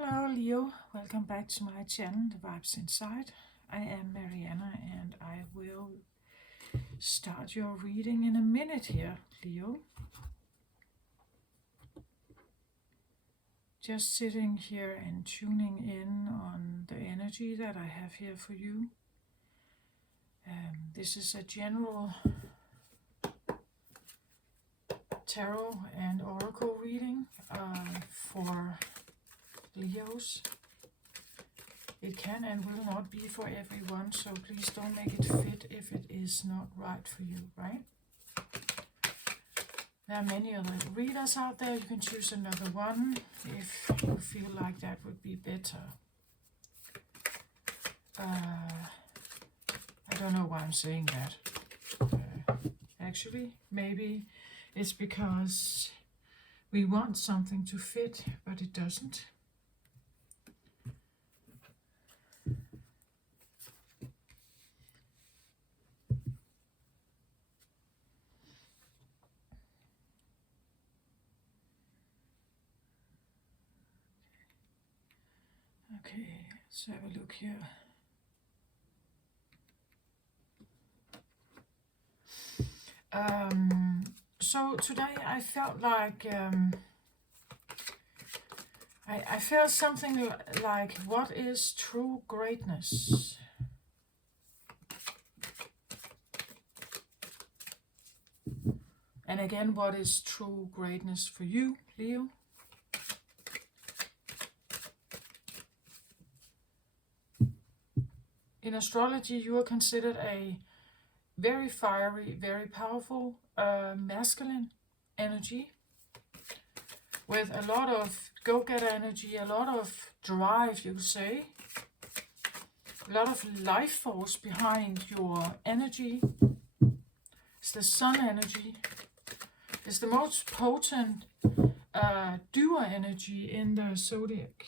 Hello Leo, welcome back to my channel, The Vibes Inside. I am Mariana and I will start your reading in a minute here, Leo. Just sitting here and tuning in on the energy that I have here for you. This is a general tarot and oracle reading for Leos. It can and will not be for everyone, so please don't make it fit if it is not right for you, right? There are many other readers out there. You can choose another one if you feel like that would be better. I don't know why I'm saying that. Actually, maybe it's because we want something to fit, but it doesn't. Okay, let's have a look here. So today I felt like I felt something like, what is true greatness? And again, what is true greatness for you, Leo? In astrology, you are considered a very fiery, very powerful masculine energy with a lot of go-getter energy, a lot of drive, you could say, a lot of life force behind your energy. It's the sun energy. It's the most potent doer energy in the zodiac.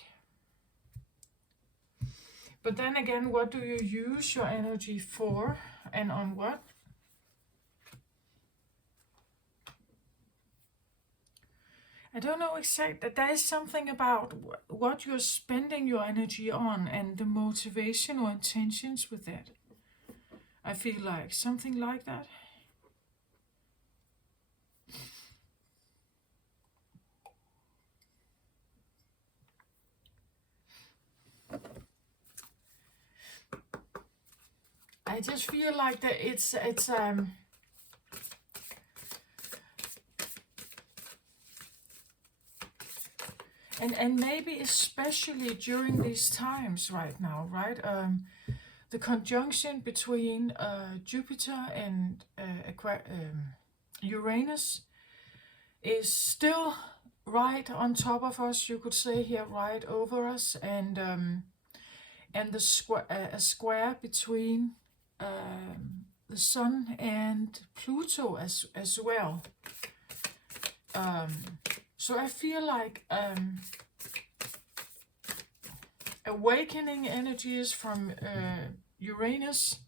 But then again, what do you use your energy for and on what? I don't know exactly. There is something about what you're spending your energy on and the motivation or intentions with that. I feel like something like that. I just feel like that it's and maybe especially during these times right now, right? The conjunction between Jupiter and Uranus is still right on top of us, you could say here, right over us, and the a square between the Sun and Pluto as well. So I feel like awakening energies from Uranus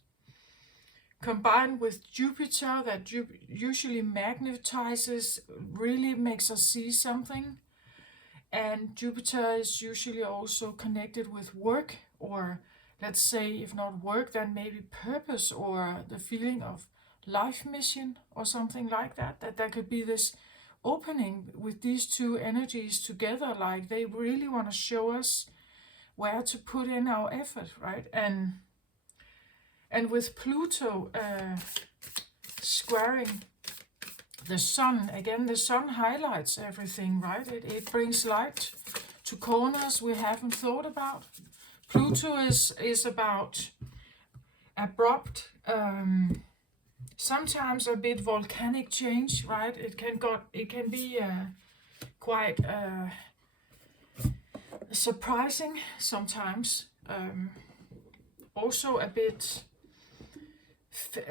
combined with Jupiter that usually magnetizes, really makes us see something. And Jupiter is usually also connected with work, or let's say if not work, then maybe purpose or the feeling of life mission or something like that. That there could be this opening with these two energies together, like they really want to show us where to put in our effort, right? And with Pluto squaring the Sun, again, the Sun highlights everything, right? It brings light to corners we haven't thought about. Pluto is about abrupt, sometimes a bit volcanic change, right? It can be quite surprising sometimes. Also a bit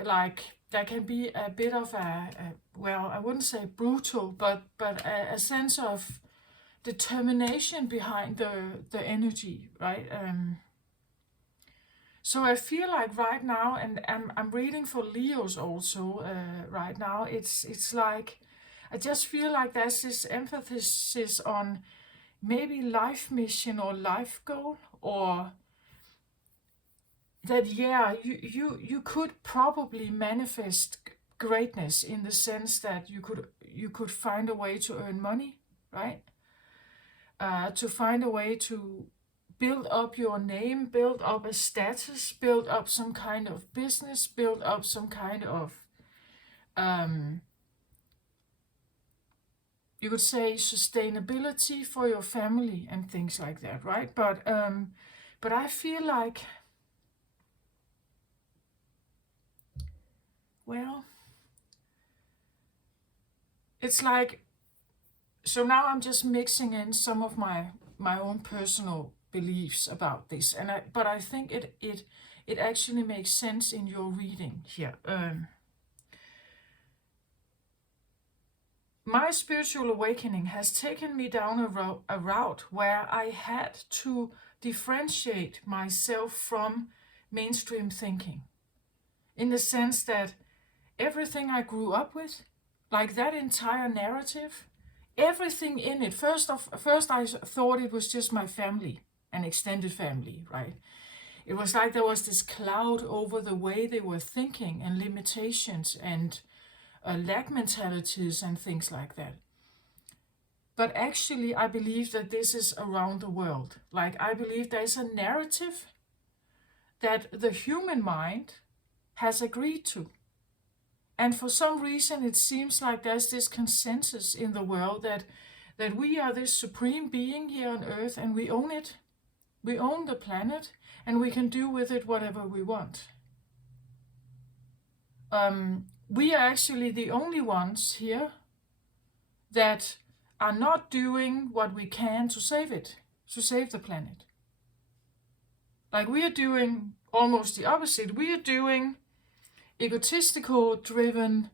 like there can be a bit of well, I wouldn't say brutal, but a sense of determination behind the energy, right? So I feel like right now, and I'm reading for Leos also right now, it's like I just feel like there's this emphasis on maybe life mission or life goal, or that, yeah, you could probably manifest greatness in the sense that you could find a way to earn money, right? To find a way to build up your name, build up a status, build up some kind of business, build up some kind of you could say sustainability for your family and things like that, right? But I feel like, well, it's like, so now I'm just mixing in some of my own personal beliefs about this, but I think it actually makes sense in your reading here. My spiritual awakening has taken me down a route where I had to differentiate myself from mainstream thinking, in the sense that everything I grew up with, like that entire narrative, everything in it, first I thought it was just my family, an extended family, right? It was like there was this cloud over the way they were thinking, and limitations, and lack mentalities and things like that. But actually, I believe that this is around the world. Like, I believe there's a narrative that the human mind has agreed to. And for some reason, it seems like there's this consensus in the world that we are this supreme being here on Earth, and we own it. We own the planet, and we can do with it whatever we want. We are actually the only ones here that are not doing what we can to save it, to save the planet. Like, we are doing almost the opposite. We are doing egotistical driven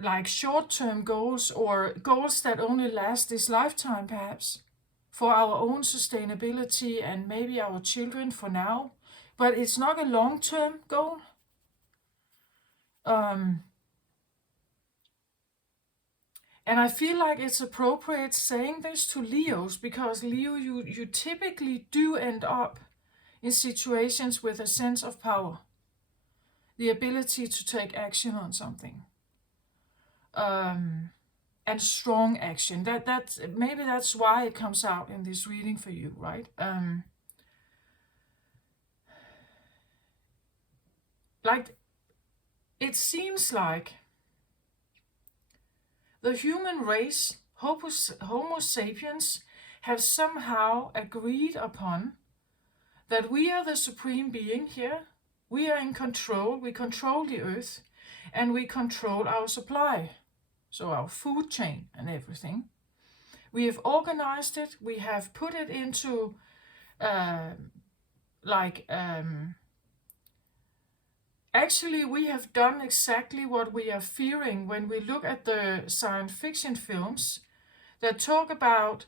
like short-term goals, or goals that only last this lifetime, perhaps, for our own sustainability and maybe our children for now. But it's not a long-term goal. And I feel like it's appropriate saying this to Leos, because Leo, you typically do end up in situations with a sense of power, the ability to take action on something, and strong action. Maybe that's why it comes out in this reading for you, right? Like, it seems like the human race, Homo sapiens, have somehow agreed upon that we are the supreme being here. We are in control. We control the earth, and we control our supply, so our food chain and everything. We have organized it. We have put it into actually, we have done exactly what we are fearing when we look at the science fiction films that talk about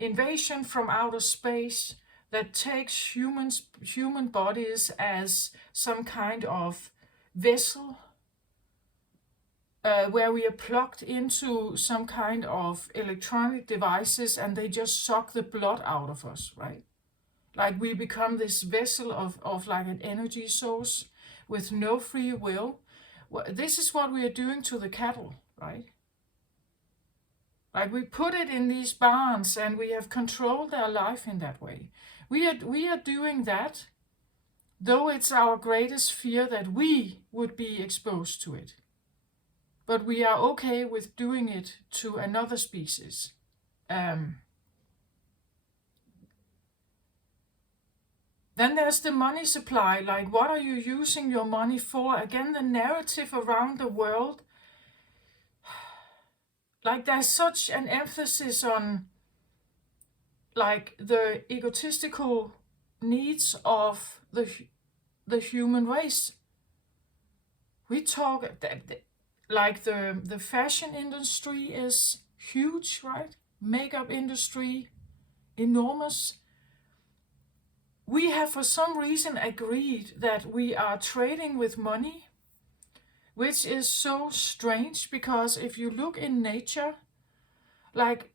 invasion from outer space, that takes human bodies as some kind of vessel, where we are plugged into some kind of electronic devices, and they just suck the blood out of us, right? Like, we become this vessel of like an energy source with no free will. Well, this is what we are doing to the cattle, right? Like, we put it in these barns, and we have controlled their life in that way. We are doing that, though it's our greatest fear that we would be exposed to it. But we are okay with doing it to another species. Then there's the money supply. Like, what are you using your money for? Again, the narrative around the world. Like, there's such an emphasis on, like, the egotistical needs of the human race. We talk, like, the fashion industry is huge, right? Makeup industry, enormous. We have for some reason agreed that we are trading with money, which is so strange, because if you look in nature, Like,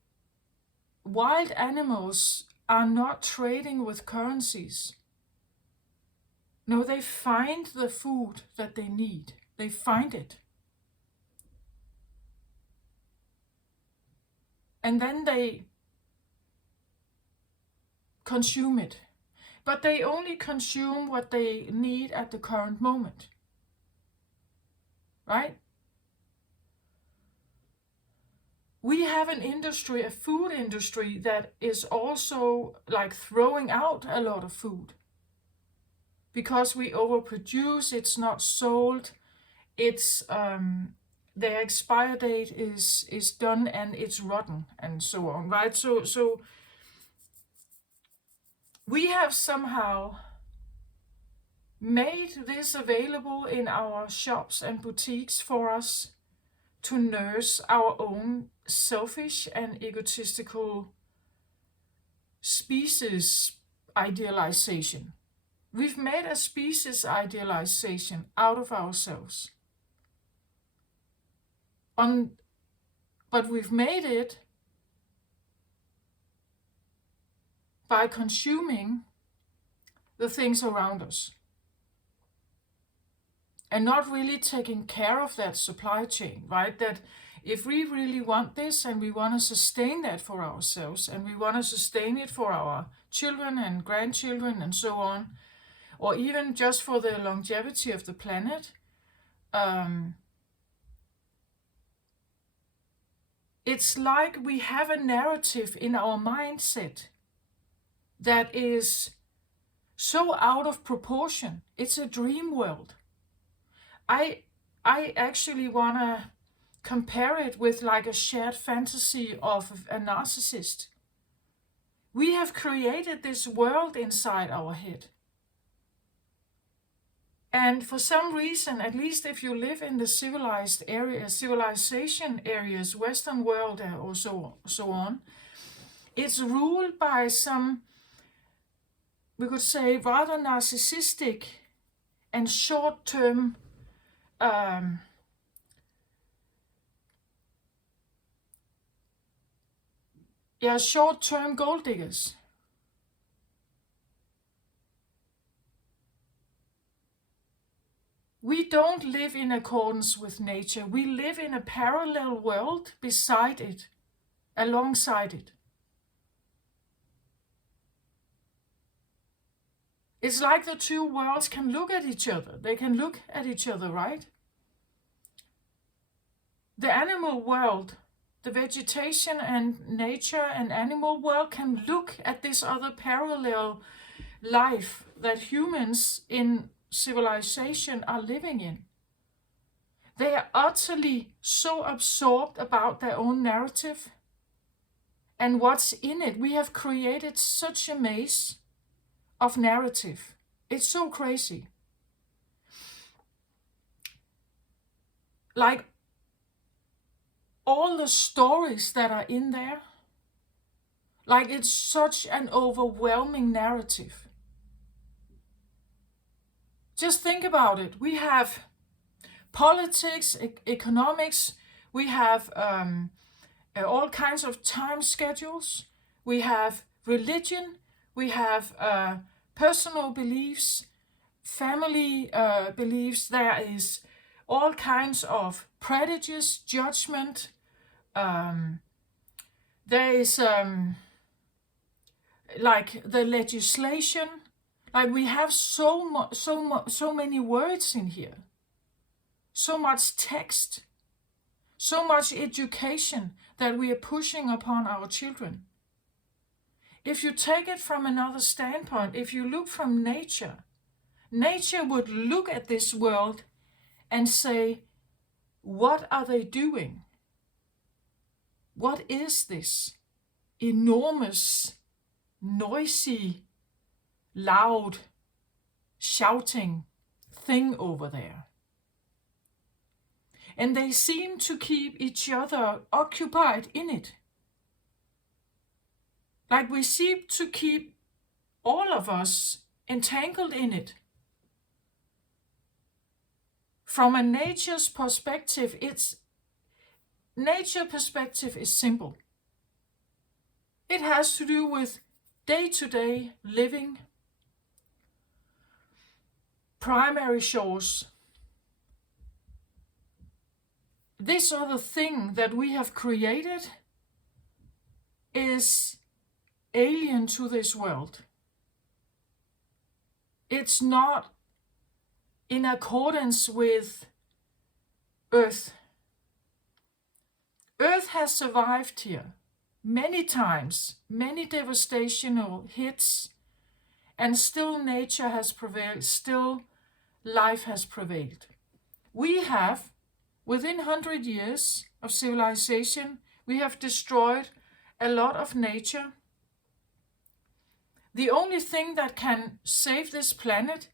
wild animals are not trading with currencies. No, they find the food that they need. They find it. And then they consume it. But they only consume what they need at the current moment. Right? We have an industry, a food industry, that is also like throwing out a lot of food. Because we overproduce, it's not sold, it's the expire date is done and it's rotten and so on, right? So we have somehow made this available in our shops and boutiques for us to nurse our own selfish and egotistical species idealization. We've made a species idealization out of ourselves. But we've made it by consuming the things around us and not really taking care of that supply chain, right? That if we really want this and we want to sustain that for ourselves and we want to sustain it for our children and grandchildren and so on, or even just for the longevity of the planet, it's like we have a narrative in our mindset that is so out of proportion. It's a dream world. I actually want to compare it with like a shared fantasy of a narcissist. We have created this world inside our head. And for some reason, at least if you live in the civilized areas, civilization areas, Western world or so on, it's ruled by some, we could say, rather narcissistic and short-term short-term gold diggers. We don't live in accordance with nature. We live in a parallel world beside it, alongside it. It's like the two worlds can look at each other. They can look at each other, right? The animal world, the vegetation and nature and animal world can look at this other parallel life that humans in civilization are living in. They are utterly so absorbed about their own narrative and what's in it. We have created such a maze of narrative. It's so crazy. Like all the stories that are in there, like it's such an overwhelming narrative. Just think about it. We have politics, economics, we have all kinds of time schedules, we have religion, we have personal beliefs, family beliefs, there is all kinds of prejudice, judgment, there is like the legislation. Like we have so many words in here, so much text, so much education that we are pushing upon our children. If you take it from another standpoint, if you look from nature, nature would look at this world and say, what are they doing? What is this enormous, noisy, loud, shouting thing over there? And they seem to keep each other occupied in it. Like we seem to keep all of us entangled in it. From a nature's perspective, nature perspective is simple. It has to do with day-to-day living, primary source. This other thing that we have created is alien to this world. It's not in accordance with Earth. Earth has survived here many times, many devastational hits, and still nature has prevailed, still life has prevailed. We have, within 100 years of civilization, we have destroyed a lot of nature. The only thing that can save this planet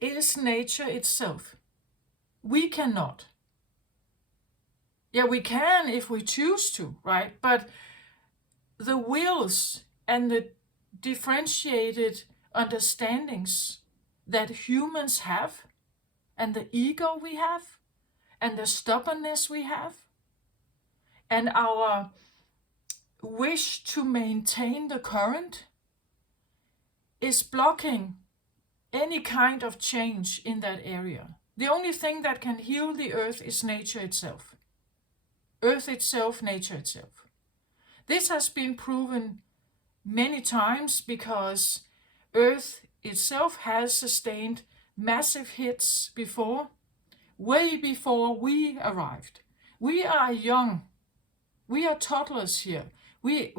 is nature itself. We cannot. Yeah, we can if we choose to, right? But the wills and the differentiated understandings that humans have, and the ego we have, and the stubbornness we have, and our wish to maintain the current is blocking any kind of change in that area. The only thing that can heal the earth is nature itself. Earth itself, nature itself. This has been proven many times because Earth itself has sustained massive hits before, way before we arrived. We are young. We are toddlers here. We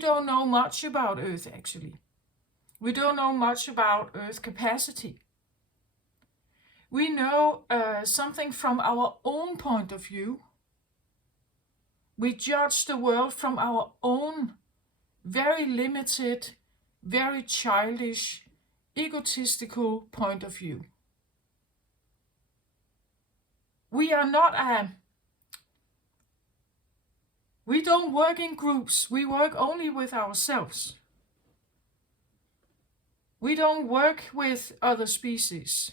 don't know much about Earth, actually. We don't know much about Earth capacity. We know something from our own point of view. We judge the world from our own very limited, very childish, egotistical point of view. We are not we don't work in groups. We work only with ourselves. We don't work with other species.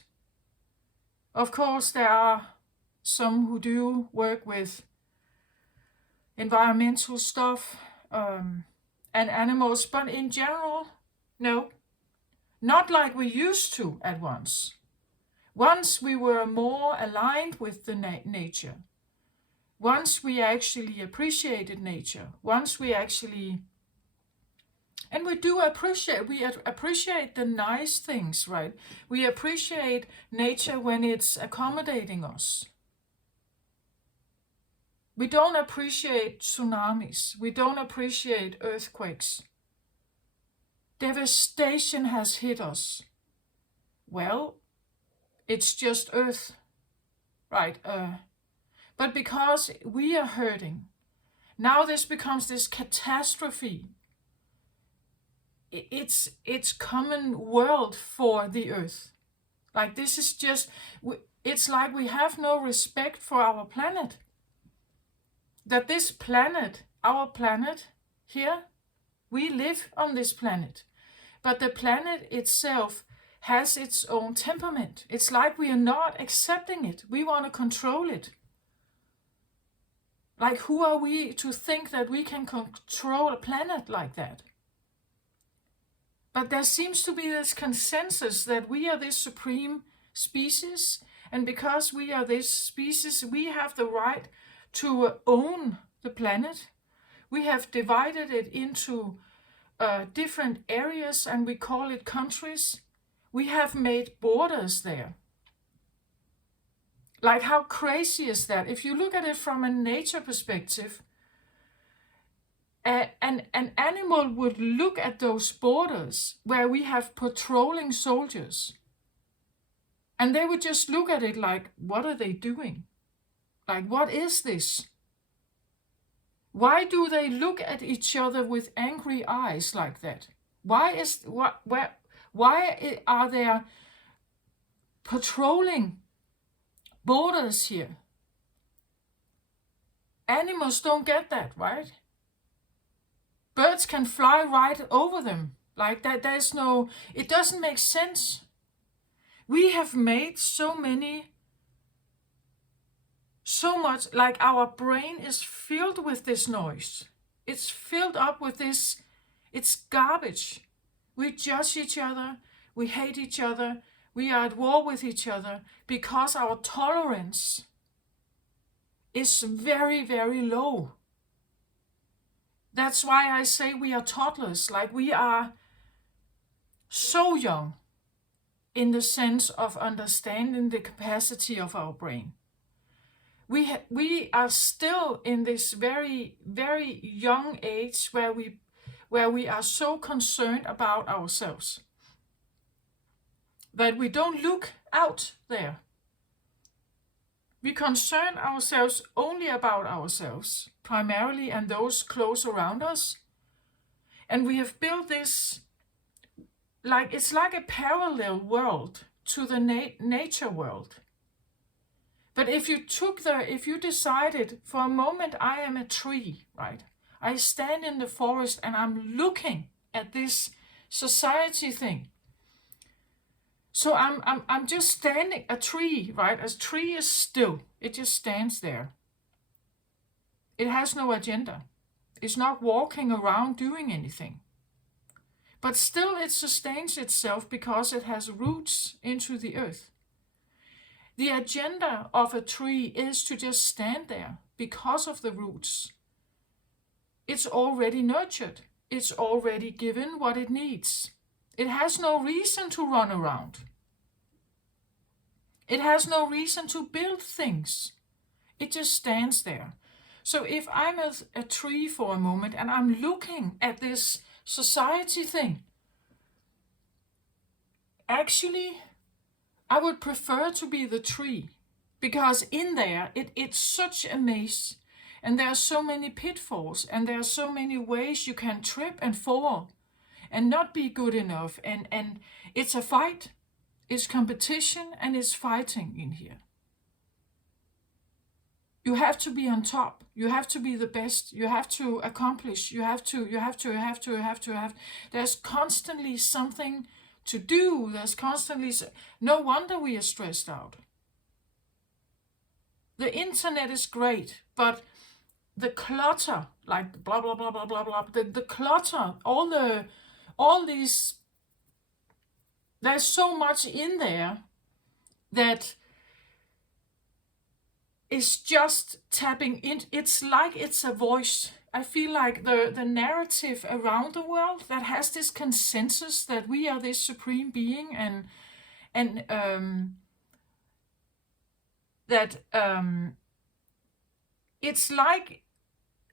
Of course, there are some who do work with environmental stuff and animals, but in general, no. Not like we used to at once. Once we were more aligned with the nature. Once we actually appreciated nature. Once we actually... And we appreciate the nice things, right? We appreciate nature when it's accommodating us. We don't appreciate tsunamis. We don't appreciate earthquakes. Devastation has hit us. Well, it's just Earth, right? But because we are hurting, now this becomes this catastrophe. It's common world for the Earth. Like this is just, it's like we have no respect for our planet. That this planet, our planet here, we live on this planet. But the planet itself has its own temperament. It's like we are not accepting it. We want to control it. Like who are we to think that we can control a planet like that? But there seems to be this consensus that we are this supreme species. And because we are this species, we have the right to own the planet. We have divided it into different areas and we call it countries. We have made borders there. Like how crazy is that? If you look at it from a nature perspective, an animal would look at those borders where we have patrolling soldiers and they would just look at it like, what are they doing? Like, what is this? Why do they look at each other with angry eyes like that? Why are there patrolling borders here? Animals don't get that, right? Birds can fly right over them. Like that, there's no, it doesn't make sense. We have made so much, like our brain is filled with this noise. It's filled up with this, it's garbage. We judge each other, we hate each other, we are at war with each other because our tolerance is very, very low. That's why I say we are toddlers, like we are so young in the sense of understanding the capacity of our brain. We are still in this very, very young age where we are so concerned about ourselves that we don't look out there. We concern ourselves only about ourselves, primarily, and those close around us. And we have built this, like it's like a parallel world to the nature world. But if you decided for a moment, I am a tree, right? I stand in the forest and I'm looking at this society thing. So I'm just standing, a tree, right? A tree is still, it just stands there. It has no agenda. It's not walking around doing anything. But still it sustains itself because it has roots into the earth. The agenda of a tree is to just stand there because of the roots. It's already nurtured. It's already given what it needs. It has no reason to run around. It has no reason to build things. It just stands there. So if I'm a tree for a moment and I'm looking at this society thing, actually, I would prefer to be the tree, because in there, it's such a maze, and there are so many pitfalls, and there are so many ways you can trip and fall and not be good enough. And it's a fight, it's competition, and it's fighting in here. You have to be on top. You have to be the best. You have to accomplish. You have to. There's constantly something to do. There's constantly, no wonder we are stressed out. The internet is great, but the clutter, like blah blah blah blah blah blah, the clutter, all these, there's so much in there that is just tapping in. It's like it's a voice. I feel like the narrative around the world that has this consensus that we are this supreme being, and that it's like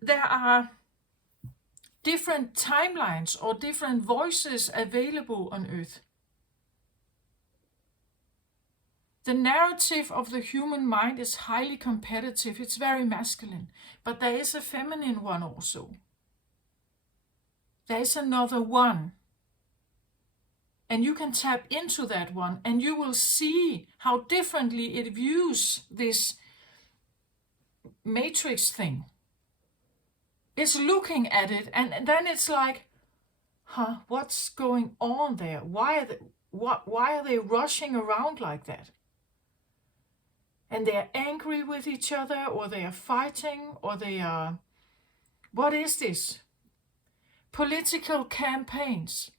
there are different timelines or different voices available on Earth. The narrative of the human mind is highly competitive. It's very masculine, but there is a feminine one also. There is another one. And you can tap into that one and you will see how differently it views this matrix thing. It's looking at it and then it's like, what's going on there? Why are they rushing around like that? And they are angry with each other, or they are fighting, or they are... What is this? Political campaigns.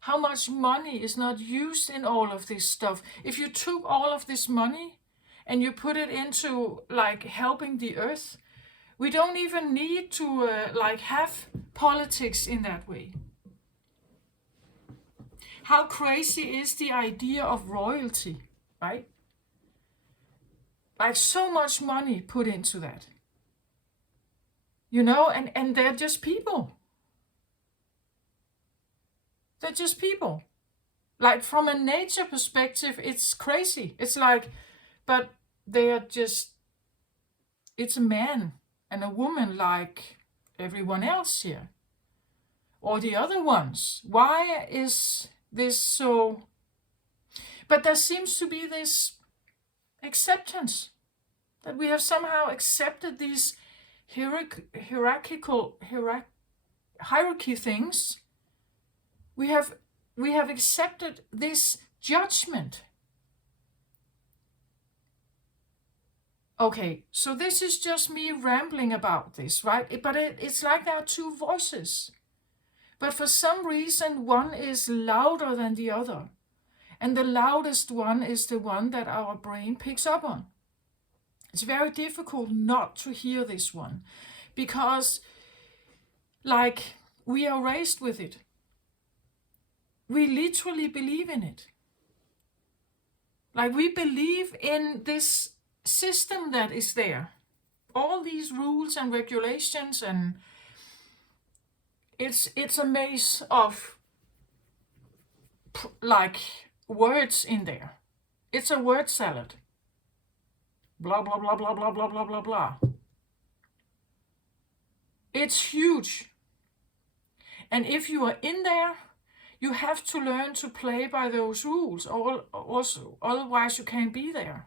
How much money is not used in all of this stuff? If you took all of this money and you put it into like helping the earth, we don't even need to have politics in that way. How crazy is the idea of royalty, right? Like so much money put into that. You know, and they're just people. They're just people. Like from a nature perspective, it's crazy. It's like, but they are just, it's a man and a woman like everyone else here. Or the other ones. Why is this so? But there seems to be this acceptance, that we have somehow accepted these hierarchy things. We have accepted this judgment. Okay, so this is just me rambling about this, right? But it's like there are two voices. But for some reason, one is louder than the other. And the loudest one is the one that our brain picks up on. It's very difficult not to hear this one because, like, we are raised with it. We literally believe in it. Like, we believe in this system that is there. All these rules and regulations, and it's a maze of like words in there. It's a word salad. Blah blah blah blah blah blah blah blah blah. It's huge. And if you are in there, you have to learn to play by those rules. Also, otherwise you can't be there.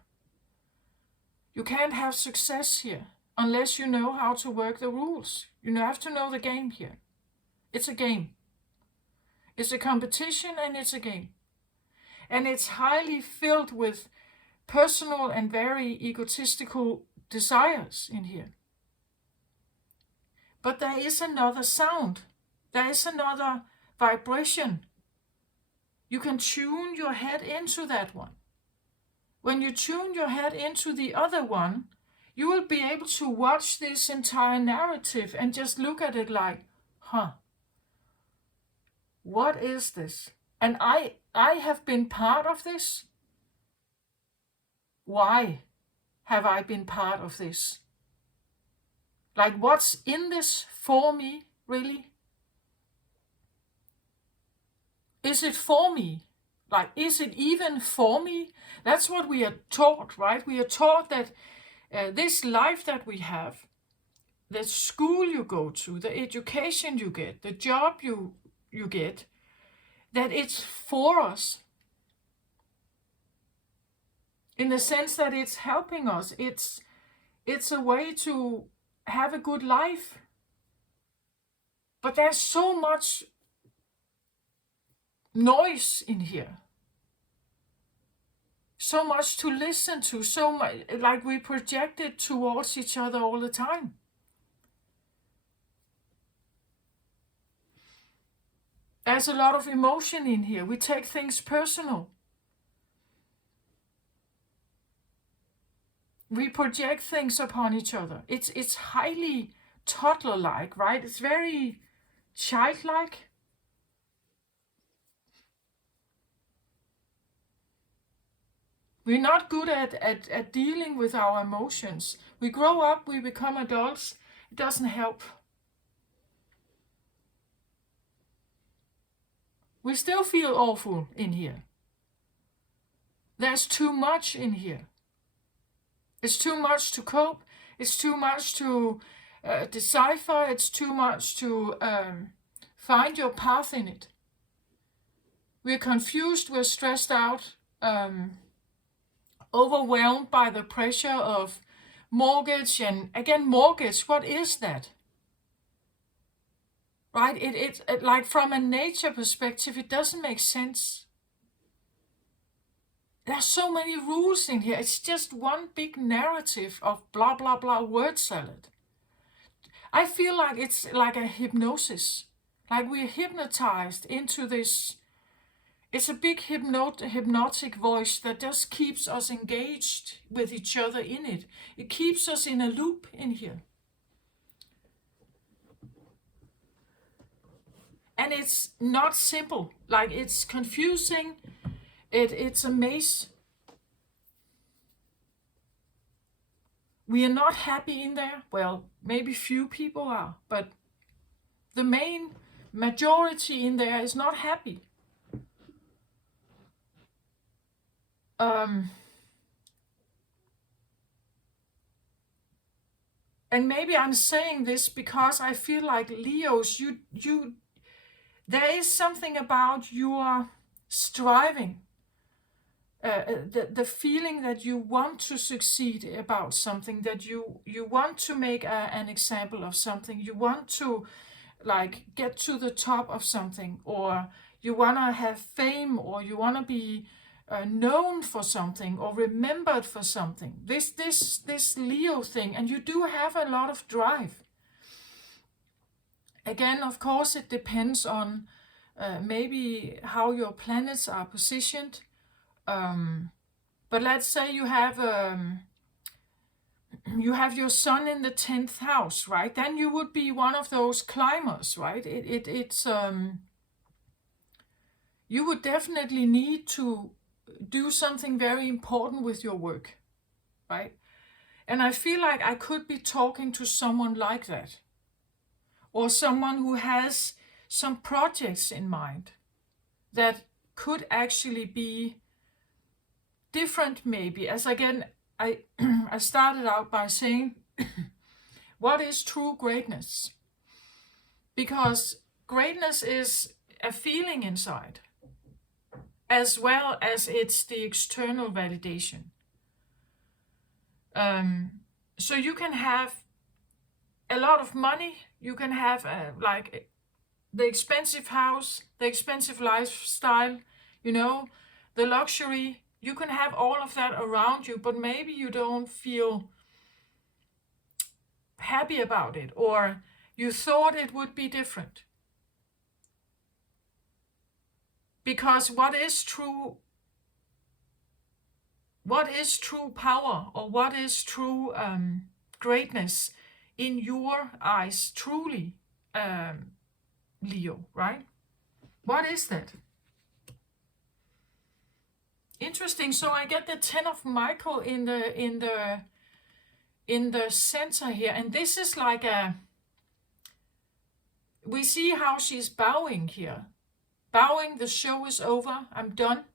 You can't have success here unless you know how to work the rules. You have to know the game here. It's a game. It's a competition and it's a game. And it's highly filled with personal and very egotistical desires in here. But there is another sound. There is another vibration. You can tune your head into that one. When you tune your head into the other one, you will be able to watch this entire narrative and just look at it like, what is this? And I have been part of this. Why have I been part of this? Like, what's in this for me, really? Is it for me? Like, is it even for me? That's what we are taught, right? We are taught that this life that we have, the school you go to, the education you get, the job you get, that it's for us. In the sense that it's helping us. It's a way to have a good life. But there's so much noise in here. So much to listen to, so much, like we project it towards each other all the time. There's a lot of emotion in here. We take things personal. We project things upon each other. It's highly toddler-like, right? It's very childlike. We're not good at dealing with our emotions. We grow up, we become adults. It doesn't help. We still feel awful in here. There's too much in here. It's too much to cope. It's too much to decipher. It's too much to find your path in it. We're confused. We're stressed out. Overwhelmed by the pressure of mortgage. And again, mortgage, what is that? Right? It like from a nature perspective, it doesn't make sense. There's so many rules in here. It's just one big narrative of blah, blah, blah word salad. I feel like it's like a hypnosis. Like we're hypnotized into this. It's a big hypnotic voice that just keeps us engaged with each other in it. It keeps us in a loop in here. And it's not simple. Like, it's confusing. It's a maze. We are not happy in there. Well, maybe few people are, but the main majority in there is not happy. And maybe I'm saying this because I feel like Leos, there is something about your striving, the feeling that you want to succeed about something, that you want to make an example of something, you want to like get to the top of something, or you want to have fame, or you want to be known for something or remembered for something. This Leo thing, and you do have a lot of drive. Again, of course, it depends on maybe how your planets are positioned. But let's say you have your sun in the 10th house, right? Then you would be one of those climbers, right? It's you would definitely need to do something very important with your work, right? And I feel like I could be talking to someone like that, or someone who has some projects in mind that could actually be different, maybe. As again, I started out by saying, what is true greatness? Because greatness is a feeling inside, as well as it's the external validation. So you can have a lot of money, you can have like the expensive house, the expensive lifestyle, the luxury. You can have all of that around you, but maybe you don't feel happy about it, or you thought it would be different. Because what is true power, or what is true greatness in your eyes, truly, Leo, right? What is that? Interesting. So I get the 10 of Michael in the center here, and this is like we see how she's bowing here. Bowing, the show is over, I'm done.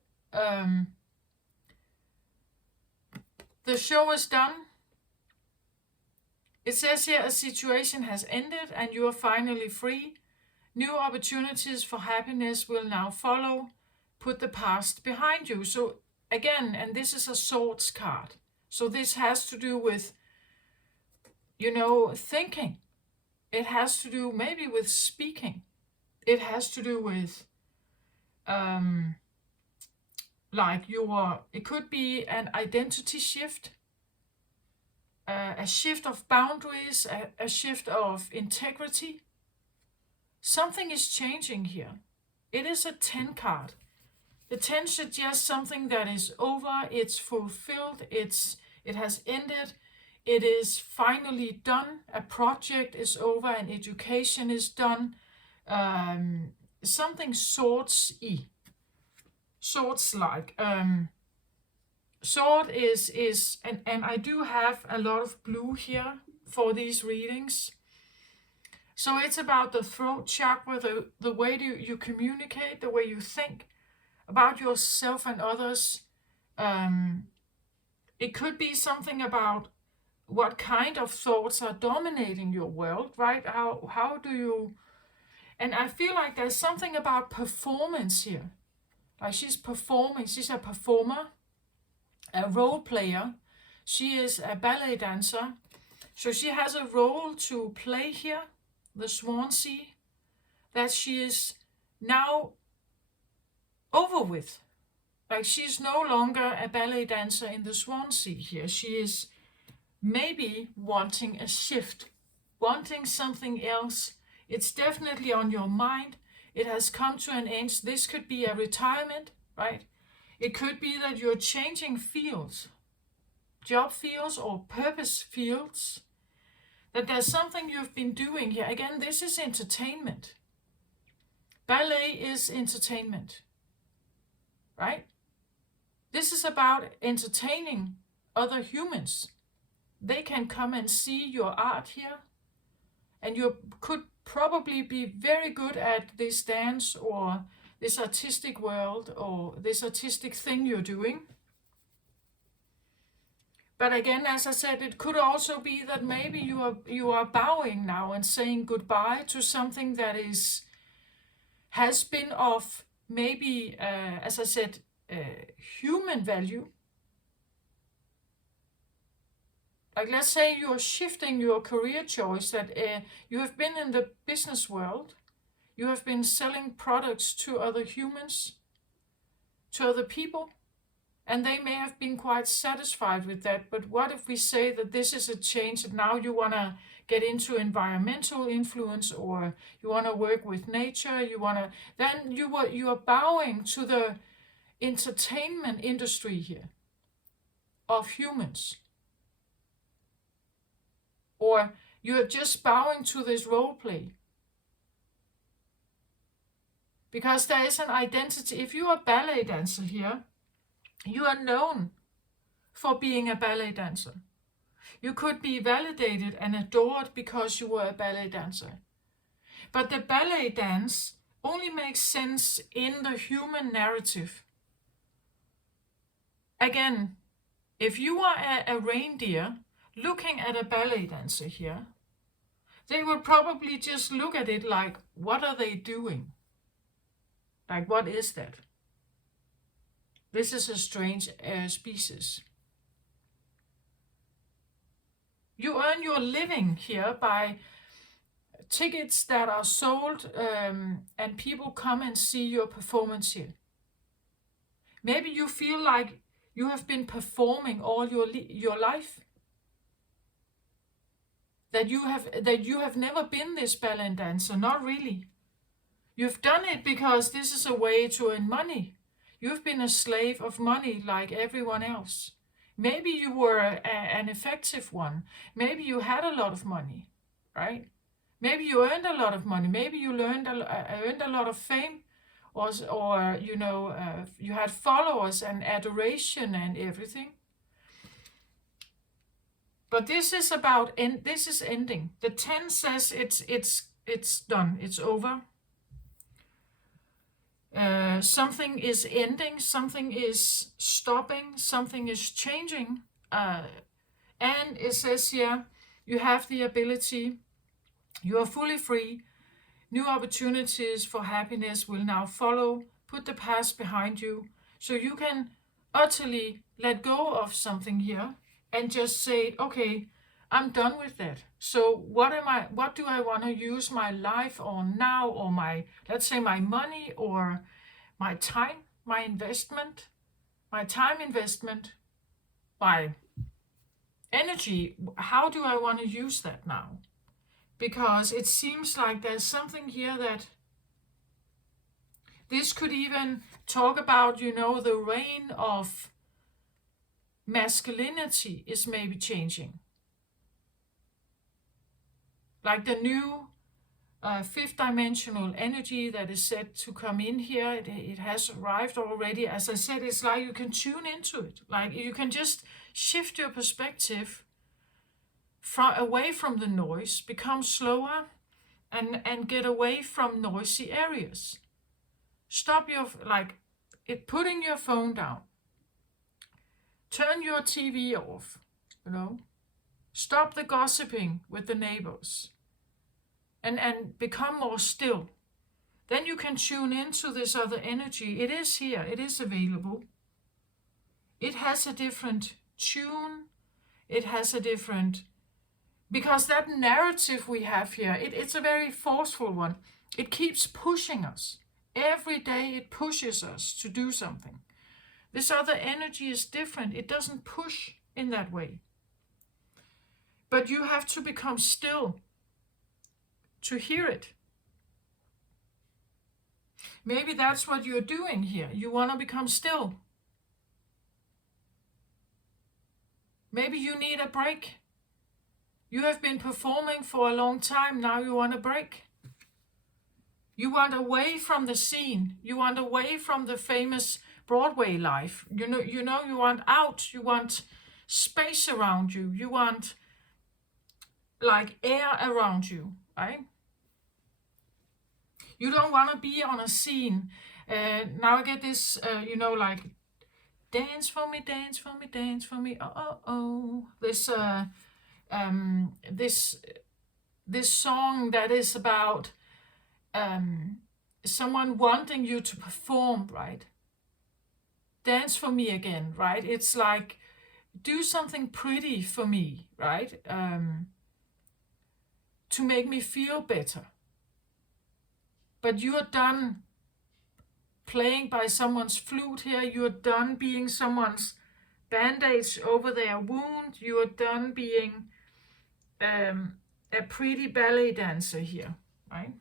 The show is done. It says here, a situation has ended and you are finally free. New opportunities for happiness will now follow. Put the past behind you. So again, and this is a swords card. So this has to do with, thinking. It has to do maybe with speaking. It has to do with it could be an identity shift, a shift of boundaries, a shift of integrity. Something is changing here. It is a 10 card. The 10 suggests something that is over, it's fulfilled, it has ended, it is finally done, a project is over, an education is done, something swords-y. Swords-like. Sword is and I do have a lot of blue here for these readings. So it's about the throat chakra, the way you communicate, the way you think about yourself and others. It could be something about what kind of thoughts are dominating your world, right? How do you... And I feel like there's something about performance here. Like she's performing, she's a performer, a role player. She is a ballet dancer. So she has a role to play here, the Swansea, that she is now over with. Like she's no longer a ballet dancer in the Swansea here. She is maybe wanting a shift, wanting something else. It's definitely on your mind. It has come to an end. This could be a retirement, right? It could be that you're changing fields, job fields or purpose fields, that there's something you've been doing here. Again, this is entertainment. Ballet is entertainment, right? This is about entertaining other humans. They can come and see your art here, and you could probably be very good at this dance or this artistic world or this artistic thing you're doing. But again, as I said, it could also be that maybe you are bowing now and saying goodbye to something that has been of maybe, as I said, human value. Like let's say you're shifting your career choice, that you have been in the business world, you have been selling products to other humans, to other people, And they may have been quite satisfied with that. But what if we say that this is a change, that now you want to get into environmental influence, or you want to work with nature, then you are bowing to the entertainment industry here of humans. Or you're just bowing to this role play. Because there is an identity. If you are a ballet dancer here, you are known for being a ballet dancer. You could be validated and adored because you were a ballet dancer. But the ballet dance only makes sense in the human narrative. Again, if you are a reindeer looking at a ballet dancer here, they will probably just look at it like, what are they doing? Like, what is that? This is a strange species. You earn your living here by tickets that are sold, and people come and see your performance here. Maybe you feel like you have been performing all your life. That you have never been this ballet dancer, not really. You've done it because this is a way to earn money. You've been a slave of money like everyone else. Maybe you were an effective one. Maybe you had a lot of money, right? Maybe you earned a lot of money. Maybe you earned a lot of fame, or you had followers and adoration and everything. But this is this is ending. The 10 says it's done. It's over. Something is ending, something is stopping, something is changing. And it says here, you have the ability, you are fully free. New opportunities for happiness will now follow. Put the past behind you, so you can utterly let go of something here and just say, okay, I'm done with that. So what do I want to use my life on now, or let's say my money, or my time, my time investment, my energy, how do I want to use that now? Because it seems like there's something here that this could even talk about, the reign of masculinity is maybe changing. Like the new fifth dimensional energy that is set to come in here, it has arrived already. As I said, it's like you can tune into it. Like you can just shift your perspective away from the noise, become slower, and get away from noisy areas. Stop putting your phone down. Turn your TV off, Stop the gossiping with the neighbors. And become more still. Then you can tune into this other energy. It is here. It is available. It has a different tune. It has a different... Because that narrative we have here, it's a very forceful one. It keeps pushing us. Every day it pushes us to do something. This other energy is different. It doesn't push in that way. But you have to become still to hear it. Maybe that's what you're doing here. You want to become still. Maybe you need a break. You have been performing for a long time. Now you want a break. You want away from the scene. You want away from the famous Broadway life. You want out. You want space around you. You want like air around you, right? You don't want to be on a scene. Now I get this, like, dance for me, dance for me, dance for me. Oh. This song that is about someone wanting you to perform, right? Dance for me again, right? It's like, do something pretty for me, right? To make me feel better. But you are done playing by someone's flute here. You're done being someone's bandage over their wound. You are done being a pretty ballet dancer here, right?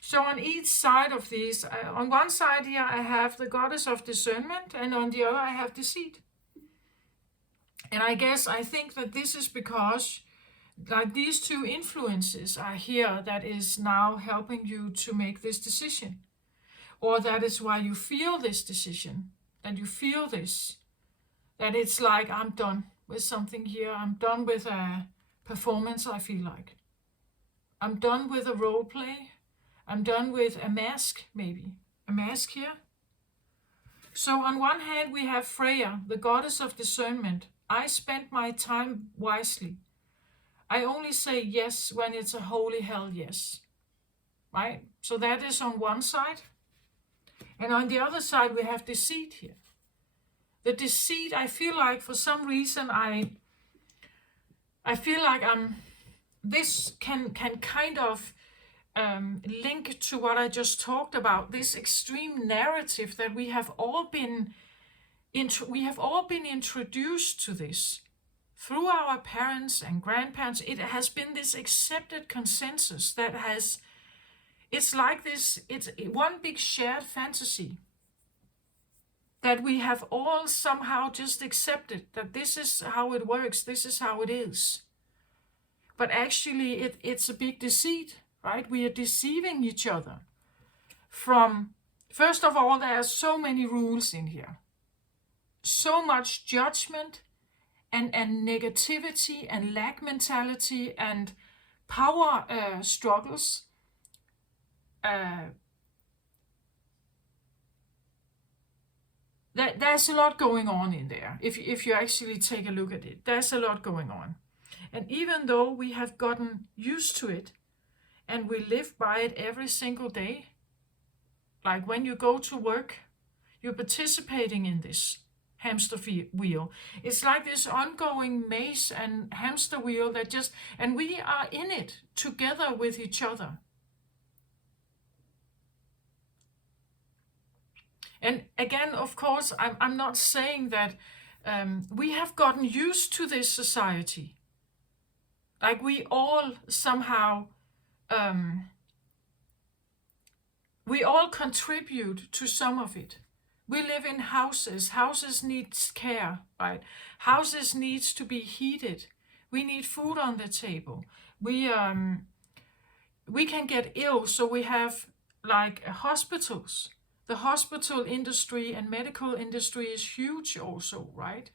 So on each side of these, on one side here I have the goddess of discernment, and on the other I have deceit. And I think that this is because like these two influences are here that is now helping you to make this decision. Or that is why you feel this decision, and you feel this, that it's like, I'm done with something here. I'm done with a performance, I feel like. I'm done with a role play. I'm done with a mask, maybe. A mask here. So on one hand, we have Freya, the goddess of discernment. I spent my time wisely. I only say yes when it's a holy hell yes. Right? So that is on one side. And on the other side, we have deceit here. The deceit, I feel like for some reason, I feel like this can kind of link to what I just talked about, this extreme narrative that we have all been introduced to this through our parents and grandparents. It has been this accepted consensus that it's like this, it's one big shared fantasy that we have all somehow just accepted, that this is how it works, this is how it is. But actually it's a big deceit, right? We are deceiving each other. First of all, there are so many rules in here. So much judgment and negativity and lack mentality and power struggles. There's a lot going on in there. If you actually take a look at it, there's a lot going on. And even though we have gotten used to it and we live by it every single day, like when you go to work, you're participating in this hamster wheel. It's like this ongoing maze and hamster wheel and we are in it together with each other. And again, of course, I'm not saying that we have gotten used to this society. Like we all somehow, we all contribute to some of it. We live in houses. Houses need care, right? Houses needs to be heated. We need food on the table. We can get ill, so we have like hospitals. The hospital industry and medical industry is huge also, right?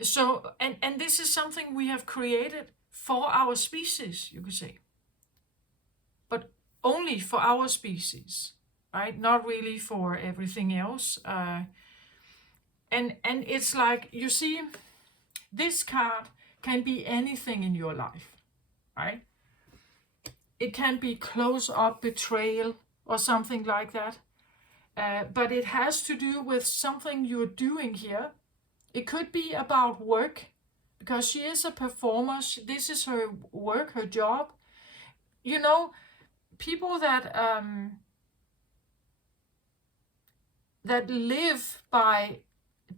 So this is something we have created for our species, you could say. But only for our species, right? Not really for everything else. And it's like, you see, this card can be anything in your life, right? It can be close-up betrayal or something like that. But it has to do with something you're doing here. It could be about work, because she is a performer. This is her work, her job. You know, people that live by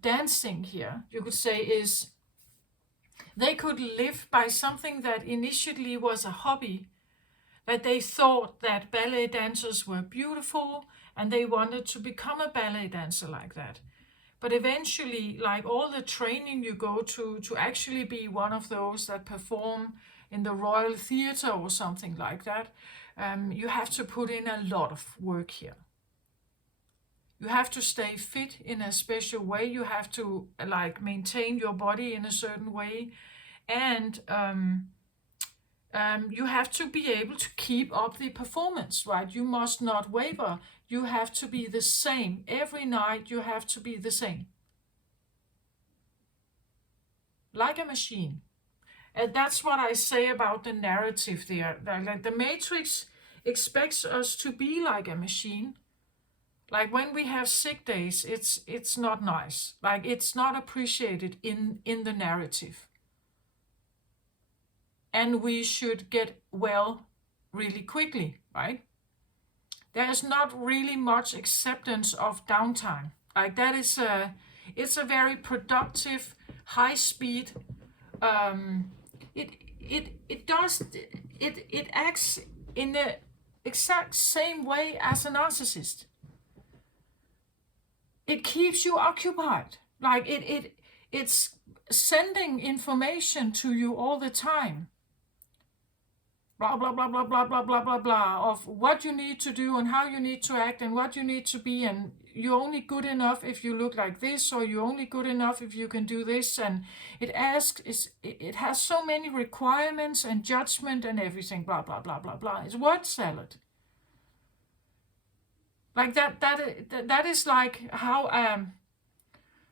dancing here, you could say, they could live by something that initially was a hobby, that they thought that ballet dancers were beautiful and they wanted to become a ballet dancer like that. But eventually, like all the training you go to actually be one of those that perform in the Royal Theatre or something like that, you have to put in a lot of work here. You have to stay fit in a special way. You have to like maintain your body in a certain way. And you have to be able to keep up the performance, right? You must not waver. You have to be the same. Every night you have to be the same. Like a machine. And that's what I say about the narrative there. Like the Matrix expects us to be like a machine. Like when we have sick days, it's not nice. Like it's not appreciated in the narrative. and we should get well really quickly, right? There is not really much acceptance of downtime. Like that is it's a very productive, high speed. Um, it does it acts in the exact same way as a narcissist. It keeps you occupied. Like it's sending information to you all the time. Blah blah blah blah blah blah blah blah blah of what you need to do and how you need to act and what you need to be, and you're only good enough if you look like this, or you're only good enough if you can do this, and it has so many requirements and judgment and everything, blah blah blah blah blah. It's word salad. Like that is like how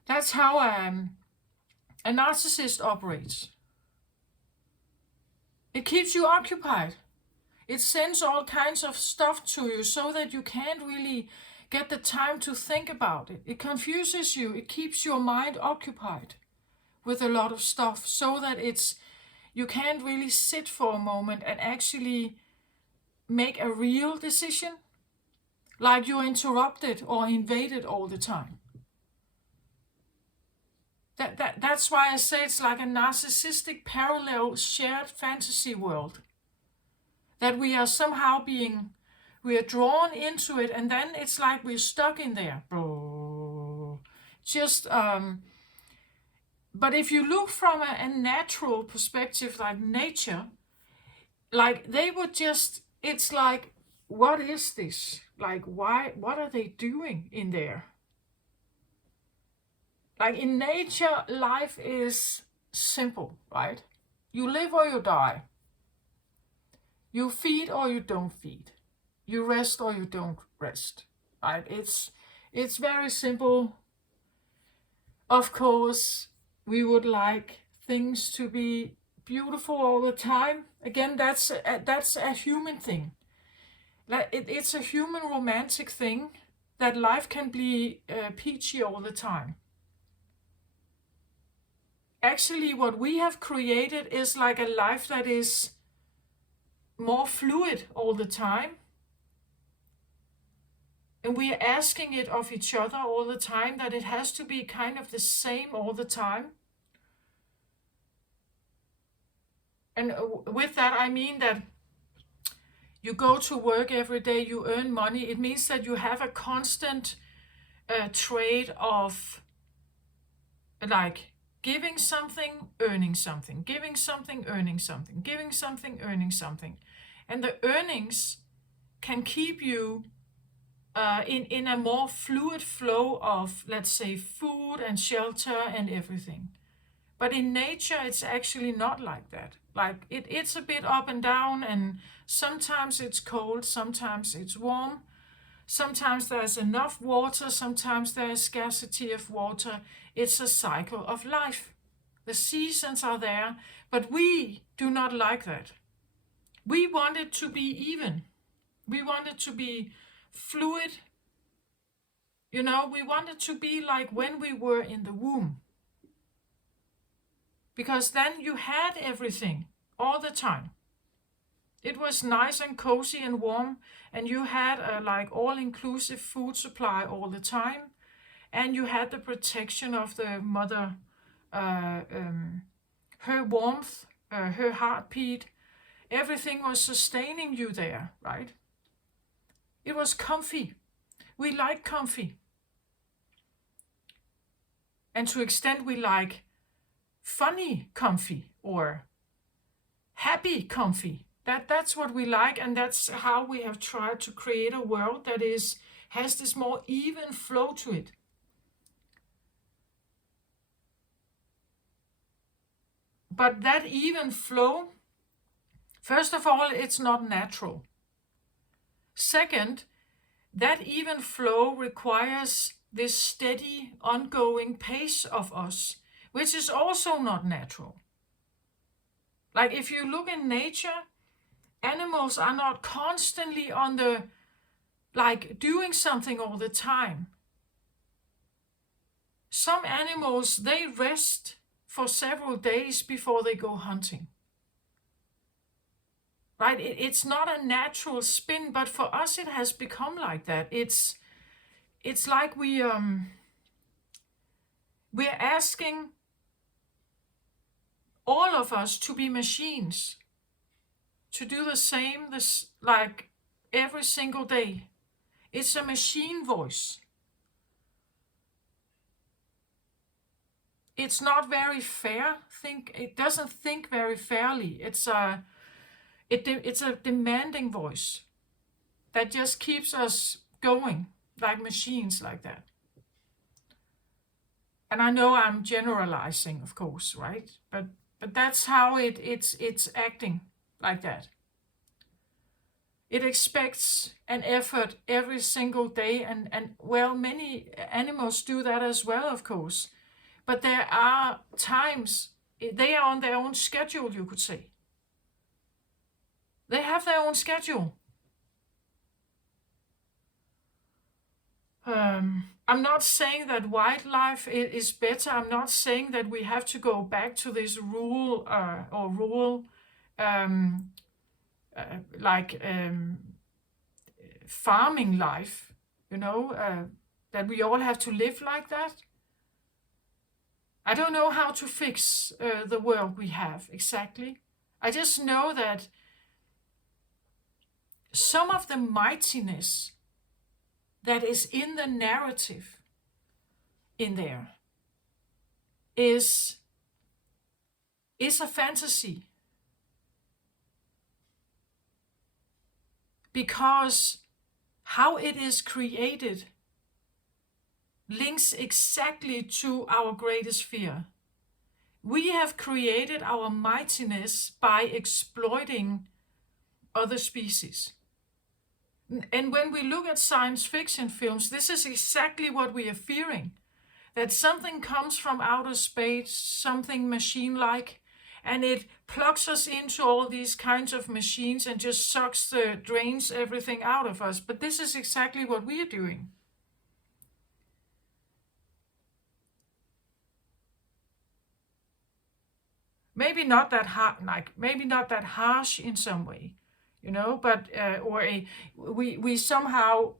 that's how a narcissist operates. It keeps you occupied. It sends all kinds of stuff to you so that you can't really get the time to think about it. It confuses you. It keeps your mind occupied with a lot of stuff so that you can't really sit for a moment and actually make a real decision. Like you're interrupted or invaded all the time. That's why I say it's like a narcissistic parallel shared fantasy world. That we are somehow we are drawn into it, and then it's like we're stuck in there. Just, but if you look from a natural perspective, like nature, like they would just, it's like, what is this? Like, why, what are they doing in there? Like in nature, life is simple, right? You live or you die. You feed or you don't feed. You rest or you don't rest, right? It's very simple. Of course, we would like things to be beautiful all the time. Again, that's a human thing. It's a human romantic thing that life can be peachy all the time. Actually, what we have created is like a life that is more fluid all the time. And we are asking it of each other all the time, that it has to be kind of the same all the time. And with that, I mean that you go to work every day, you earn money. It means that you have a constant trade of like giving something, earning something, giving something, earning something, giving something, earning something. And the earnings can keep you in a more fluid flow of, let's say, food and shelter and everything. But in nature, it's actually not like that. Like it's a bit up and down, and sometimes it's cold, sometimes it's warm. Sometimes there's enough water, sometimes there is scarcity of water. It's a cycle of life. The seasons are there, but we do not like that. We want it to be even. We want it to be fluid. You know, we want it to be like when we were in the womb. Because then you had everything all the time. It was nice and cozy and warm, and you had a like all-inclusive food supply all the time, and you had the protection of the mother, her warmth, her heartbeat. Everything was sustaining you there, right? It was comfy. We like comfy. And to extent we like funny comfy or happy comfy. That's what we like, and that's how we have tried to create a world that has this more even flow to it. But that even flow, first of all, it's not natural. Second, that even flow requires this steady, ongoing pace of us, which is also not natural. Like if you look in nature, animals are not constantly on the, like doing something all the time. Some animals, they rest for several days before they go hunting. right? It's not a natural spin, but for us it has become like that. It's like we're asking all of us to be machines, to do the same this like every single day. It's a machine voice. It's not very fair. It doesn't think very fairly. It's a demanding voice that just keeps us going like machines like that. And I know I'm generalizing, of course, right? But that's how it's acting like that. It expects an effort every single day, and well, many animals do that as well, of course. But there are times they are on their own schedule, you could say. They have their own schedule. I'm not saying that wildlife is better. I'm not saying that we have to go back to this rural farming life, that we all have to live like that. I don't know how to fix the world we have exactly. I just know that some of the mightiness that is in the narrative in there is a fantasy. Because how it is created links exactly to our greatest fear. We have created our mightiness by exploiting other species. And when we look at science fiction films, this is exactly what we are fearing. That something comes from outer space, something machine-like, and it plugs us into all these kinds of machines and just drains everything out of us. But this is exactly what we are doing. Maybe not that harsh in some way, but we somehow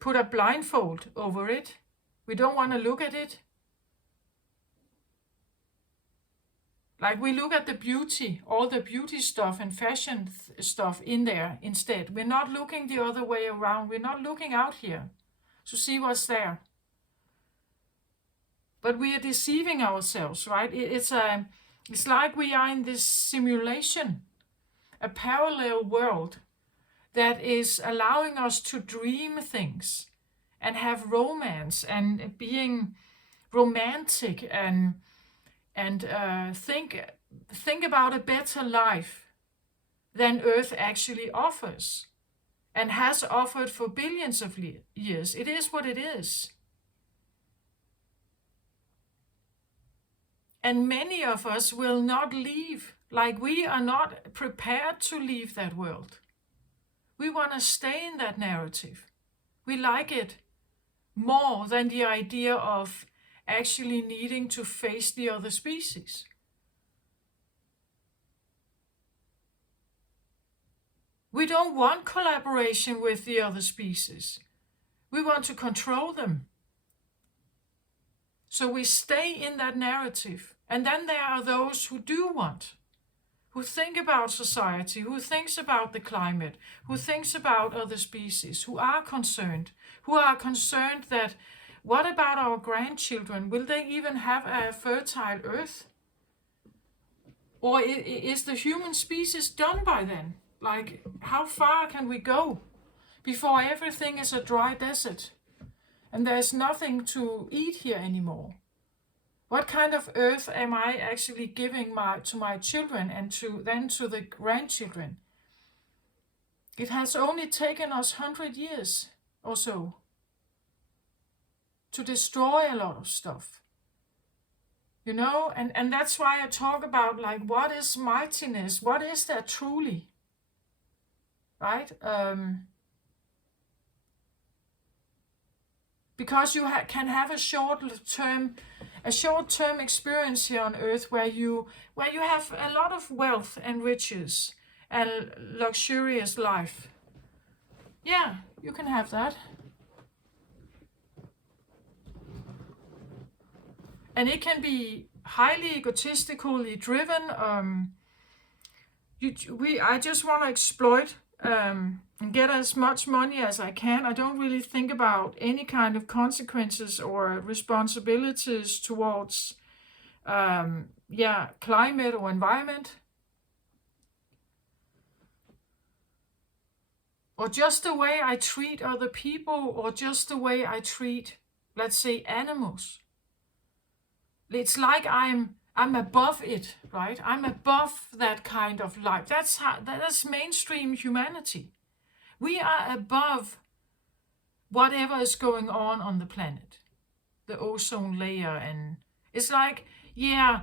put a blindfold over it. We don't want to look at it. Like we look at the beauty, all the beauty stuff and fashion stuff in there instead. We're not looking the other way around. We're not looking out here to see what's there. But we are deceiving ourselves, right? It's like we are in this simulation, a parallel world that is allowing us to dream things and have romance and being romantic and think about a better life than Earth actually offers and has offered for billions of years. It is what it is. And many of us will not leave, like we are not prepared to leave that world. We want to stay in that narrative. We like it more than the idea of actually needing to face the other species. We don't want collaboration with the other species. We want to control them. So we stay in that narrative. And then there are those who do want, who think about society, who thinks about the climate, who thinks about other species, who are concerned that what about our grandchildren? Will they even have a fertile earth? Or is the human species done by then? Like, how far can we go before everything is a dry desert and there's nothing to eat here anymore? What kind of earth am I actually giving to my children and to the grandchildren? It has only taken us 100 years or so to destroy a lot of stuff. And that's why I talk about, like, what is mightiness? What is that truly? Right? Because you can have a short-term experience here on Earth where you have a lot of wealth and riches and luxurious life. Yeah, you can have that. And it can be highly egotistically driven. I just want to exploit and get as much money as I can. I don't really think about any kind of consequences or responsibilities towards climate or environment. Or just the way I treat other people, or just the way I treat, let's say, animals. It's like I'm above it, right? I'm above that kind of life. That's mainstream humanity. We are above whatever is going on the planet, the ozone layer, and it's like, yeah,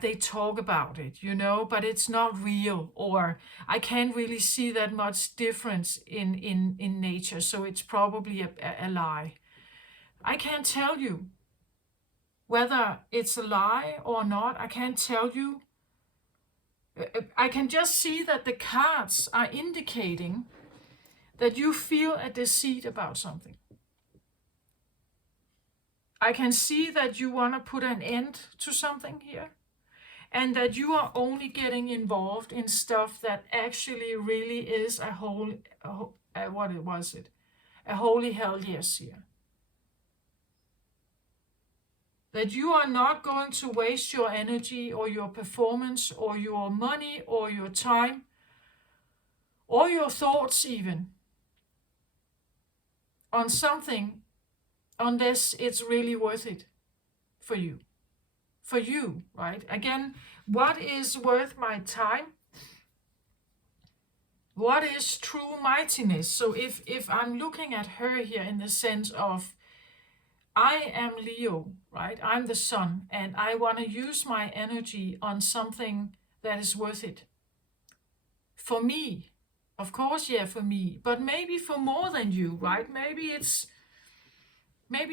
they talk about it, but it's not real, or I can't really see that much difference in nature, so it's probably a lie. I can't tell you whether it's a lie or not. I can't tell you. I can just see that the cards are indicating that you feel a deceit about something. I can see that you want to put an end to something here, and that you are only getting involved in stuff that actually really is a holy hell yes here. That you are not going to waste your energy or your performance or your money or your time or your thoughts even on something unless it's really worth it for you. For you, right? Again, what is worth my time? What is true mightiness? So if I'm looking at her here in the sense of, I am Leo, right? I'm the sun, and I want to use my energy on something that is worth it. For me, of course, yeah, for me, but maybe for more than you, right? Maybe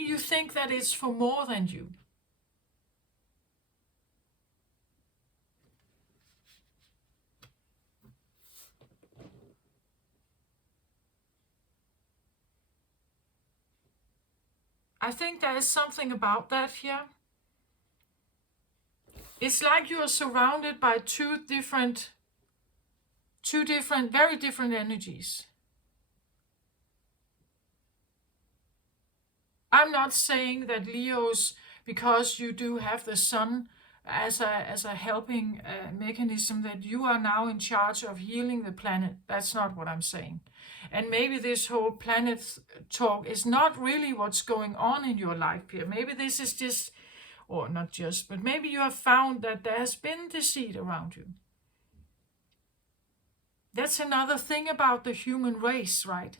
you think that it's for more than you. I think there is something about that here. It's like you are surrounded by two different, very different energies. I'm not saying that Leos, because you do have the sun as a helping mechanism, that you are now in charge of healing the planet. That's not what I'm saying. And maybe this whole planet talk is not really what's going on in your life here. Maybe this is just, or not just, but maybe you have found that there has been deceit around you. That's another thing about the human race, right?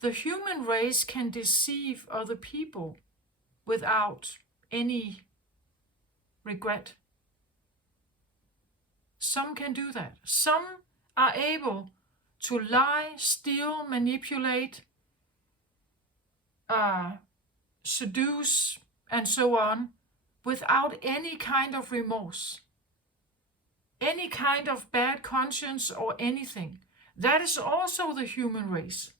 The human race can deceive other people without any regret. Some can do that. Some are able to lie, steal, manipulate, seduce, and so on, without any kind of remorse, any kind of bad conscience or anything. That is also the human race.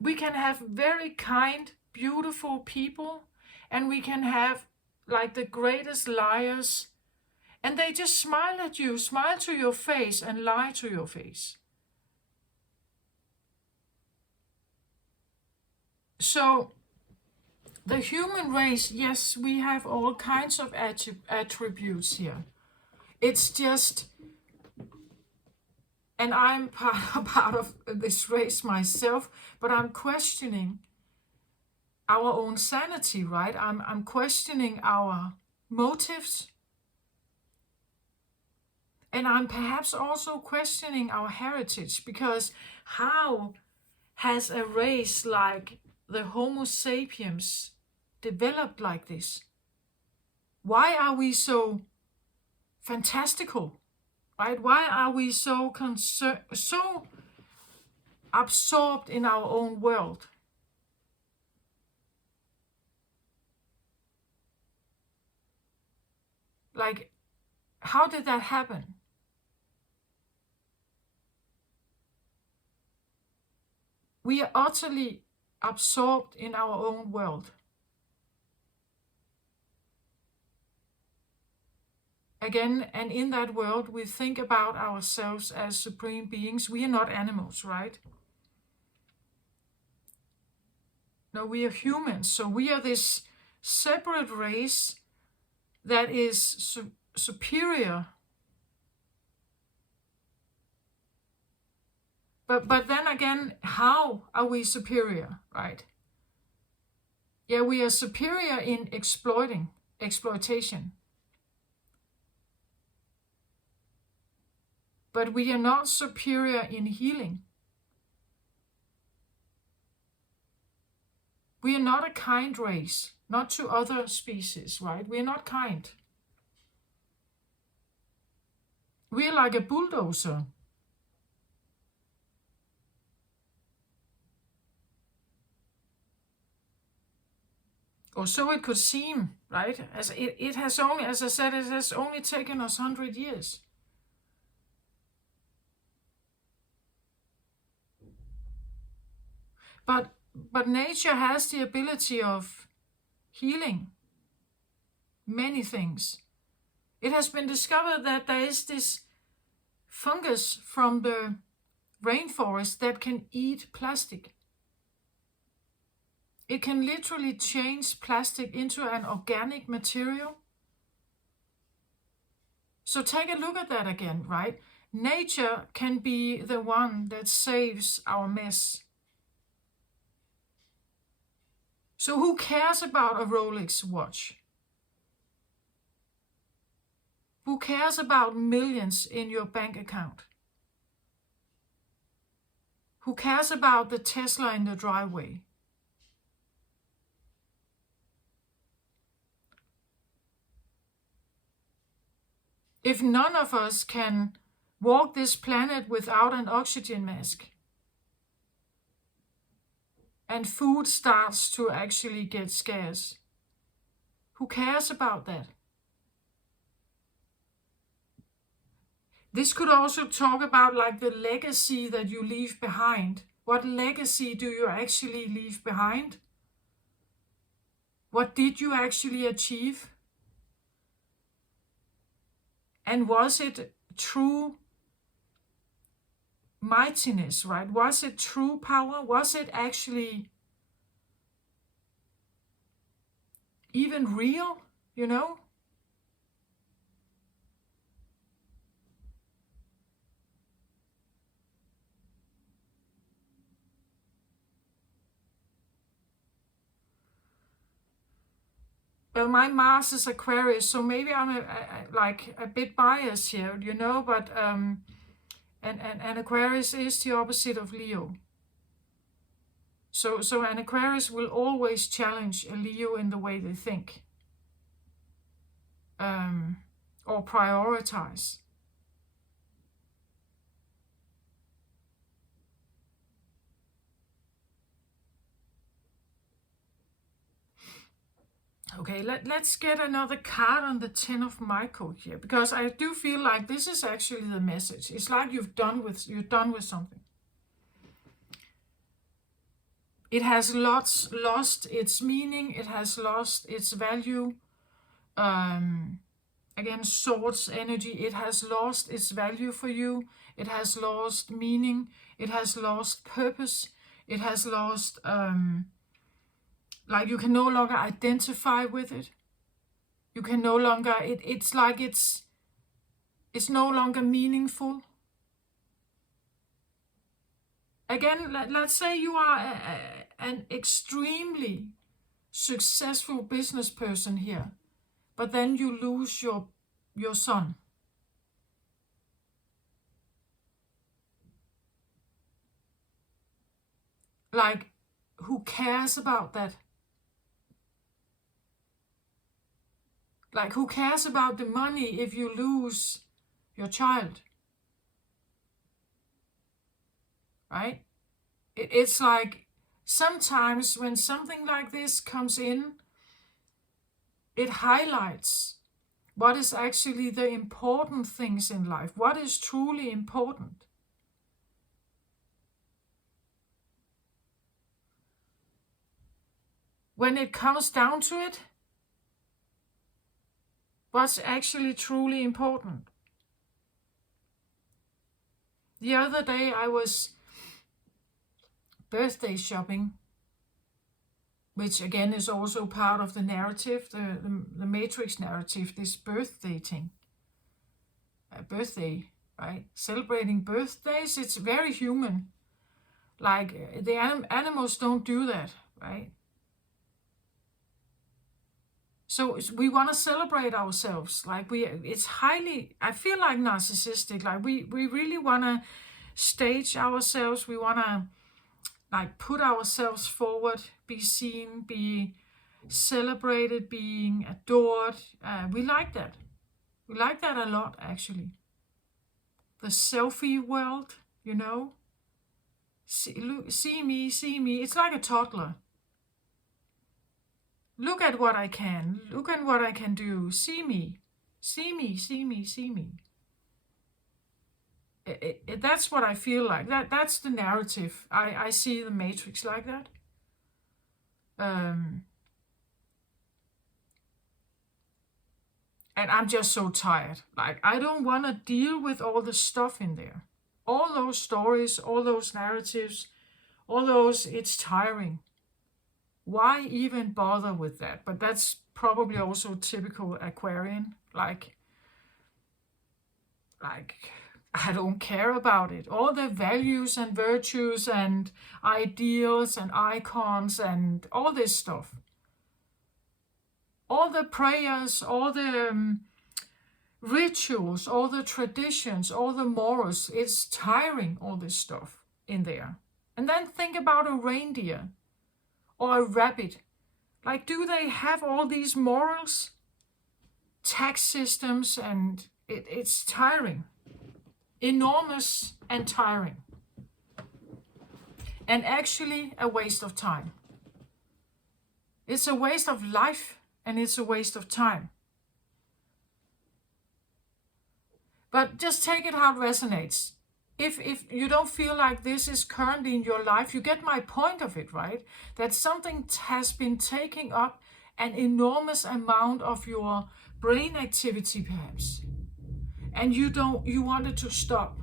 We can have very kind, beautiful people, and we can have like the greatest liars, and they just smile at you, smile to your face, and lie to your face. So the human race, yes, we have all kinds of attributes here. It's just, and I'm part of this race myself, but I'm questioning our own sanity, right? I'm questioning our motives. And I'm perhaps also questioning our heritage, because how has a race like the Homo sapiens developed like this? Why are we so fantastical, right? Why are we so absorbed in our own world? Like, how did that happen? We are utterly absorbed in our own world. Again, and in that world, we think about ourselves as supreme beings. We are not animals, right? No, we are humans. So we are this separate race that is superior. But then again, how are we superior, right? Yeah, we are superior in exploitation. But we are not superior in healing. We are not a kind race, not to other species, right? We are not kind. We are like a bulldozer. Or so it could seem, right? As it has only, as I said, it has only taken us 100 years. But nature has the ability of healing many things. It has been discovered that there is this fungus from the rainforest that can eat plastic. It can literally change plastic into an organic material. So take a look at that again, right? Nature can be the one that saves our mess. So who cares about a Rolex watch? Who cares about millions in your bank account? Who cares about the Tesla in the driveway? If none of us can walk this planet without an oxygen mask, and food starts to actually get scarce, who cares about that? This could also talk about like the legacy that you leave behind. What legacy do you actually leave behind? What did you actually achieve? And was it true mightiness, right? Was it true power? Was it actually even real, you know? Well, my Mars is Aquarius, so maybe I'm like a bit biased here, you know, but and Aquarius is the opposite of Leo. So an Aquarius will always challenge a Leo in the way they think, or prioritize. Okay, let's get another card on the Ten of Michael here, because I do feel like this is actually the message. It's like you're done with something. It has lost its meaning. It has lost its value. Again, swords energy. It has lost its value for you. It has lost meaning. It has lost purpose. It has lost, like you can no longer identify with it. You can no longer, it's like it's no longer meaningful. Again, let's say you are an extremely successful business person here, but then you lose your son. Like, who cares about that? Like, who cares about the money if you lose your child? Right? It's like sometimes when something like this comes in, it highlights What is actually the important things in life? What is truly important? When it comes down to it, what's actually truly important? The other day I was birthday shopping, which again is also part of the narrative, the Matrix narrative, this birthday thing. Birthday, right? Celebrating birthdays, it's very human. Like the animals don't do that, right? So we want to celebrate ourselves. Like it's highly, I feel like narcissistic. Like we really want to stage ourselves. We want to like put ourselves forward, be seen, be celebrated, being adored. We like that. We like that a lot, actually. The selfie world, you know. See me, see me. It's like a toddler. Look at what I can. Look at what I can do. See me. See me, see me, see me. That's what I feel like. That's the narrative. I see the Matrix like that. And I'm just so tired. Like, I don't want to deal with all the stuff in there. All those stories, all those narratives, all those, it's tiring. Why even bother with that? But that's probably also typical Aquarian. Like I don't care about it. All the values and virtues and ideals and icons and all this stuff. All the prayers, all the rituals, all the traditions, all the morals. It's tiring, all this stuff in there. And then think about a reindeer or a rabbit. Like, do they have all these morals, tax systems, and it's tiring. Enormous and tiring. And actually a waste of time. It's a waste of life and it's a waste of time. But just take it how it resonates. If you don't feel like this is currently in your life, you get my point of it, right? That something has been taking up an enormous amount of your brain activity, perhaps. And you want it to stop.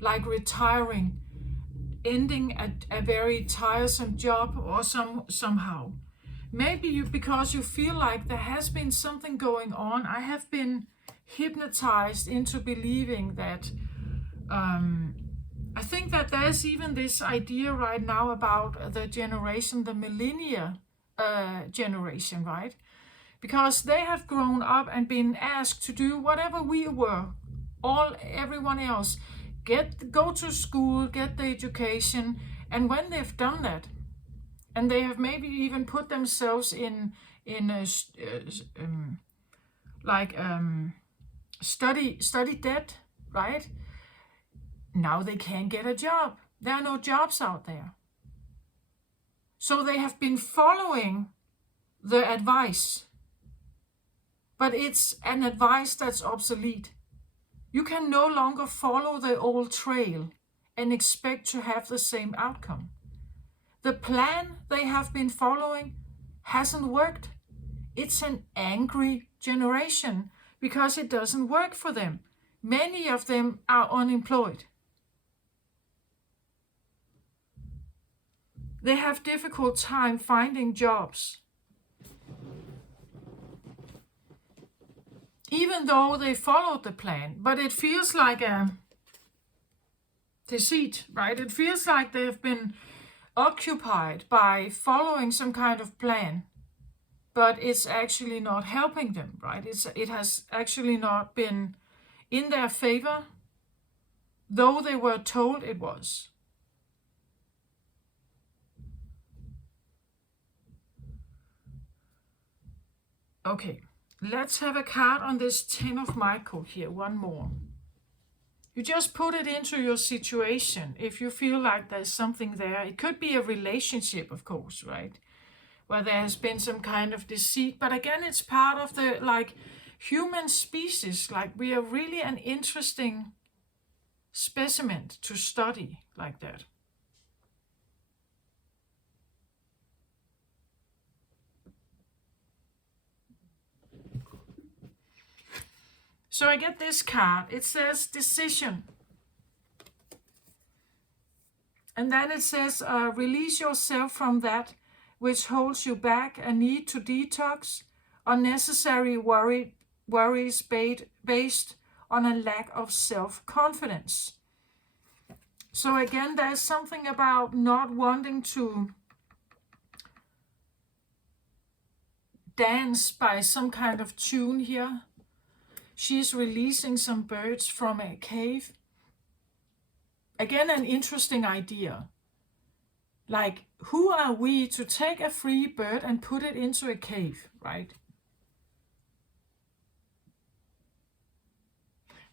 Like retiring, ending a very tiresome job or somehow. Maybe because you feel like there has been something going on. I have been hypnotized into believing that I think that there's even this idea right now about the generation, the millennia generation, right? Because they have grown up and been asked to do whatever we were, everyone else. Go to school, get the education, and when they've done that, and they have maybe even put themselves in study debt, right? Now they can't get a job. There are no jobs out there. So they have been following the advice, but it's an advice that's obsolete. You can no longer follow the old trail and expect to have the same outcome. The plan they have been following hasn't worked. It's an angry generation because it doesn't work for them. Many of them are unemployed. They have difficult time finding jobs. Even though they followed the plan, but it feels like a deceit, right? It feels like they've been occupied by following some kind of plan, but it's actually not helping them, right? It has actually not been in their favor, though they were told it was. Okay, let's have a card on this 10 of Michael here, one more. You just put it into your situation. If you feel like there's something there, it could be a relationship, of course, right? Where there has been some kind of deceit. But again, it's part of the, like, human species, like we are really an interesting specimen to study like that. So I get this card. It says decision. And then it says, release yourself from that which holds you back, a need to detox, unnecessary worries based on a lack of self-confidence. So again, there's something about not wanting to dance by some kind of tune here. She's releasing some birds from a cave. Again, an interesting idea. Like, who are we to take a free bird and put it into a cave, right?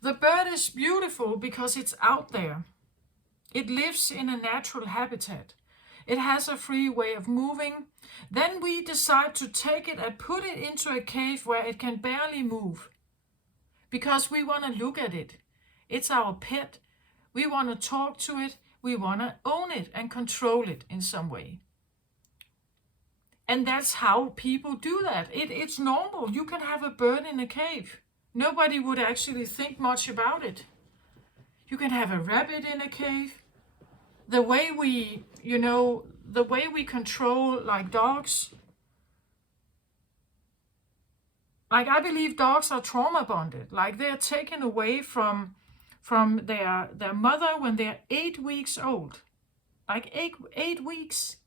The bird is beautiful because it's out there. It lives in a natural habitat. It has a free way of moving. Then we decide to take it and put it into a cave where it can barely move. Because we want to look at it. It's our pet. We want to talk to it. We want to own it and control it in some way. And that's how people do that. It's normal. You can have a bird in a cave. Nobody would actually think much about it. You can have a rabbit in a cave. The way we control like dogs. Like, I believe dogs are trauma bonded. Like, they're taken away from their mother when they're 8 weeks old. Like 8 weeks.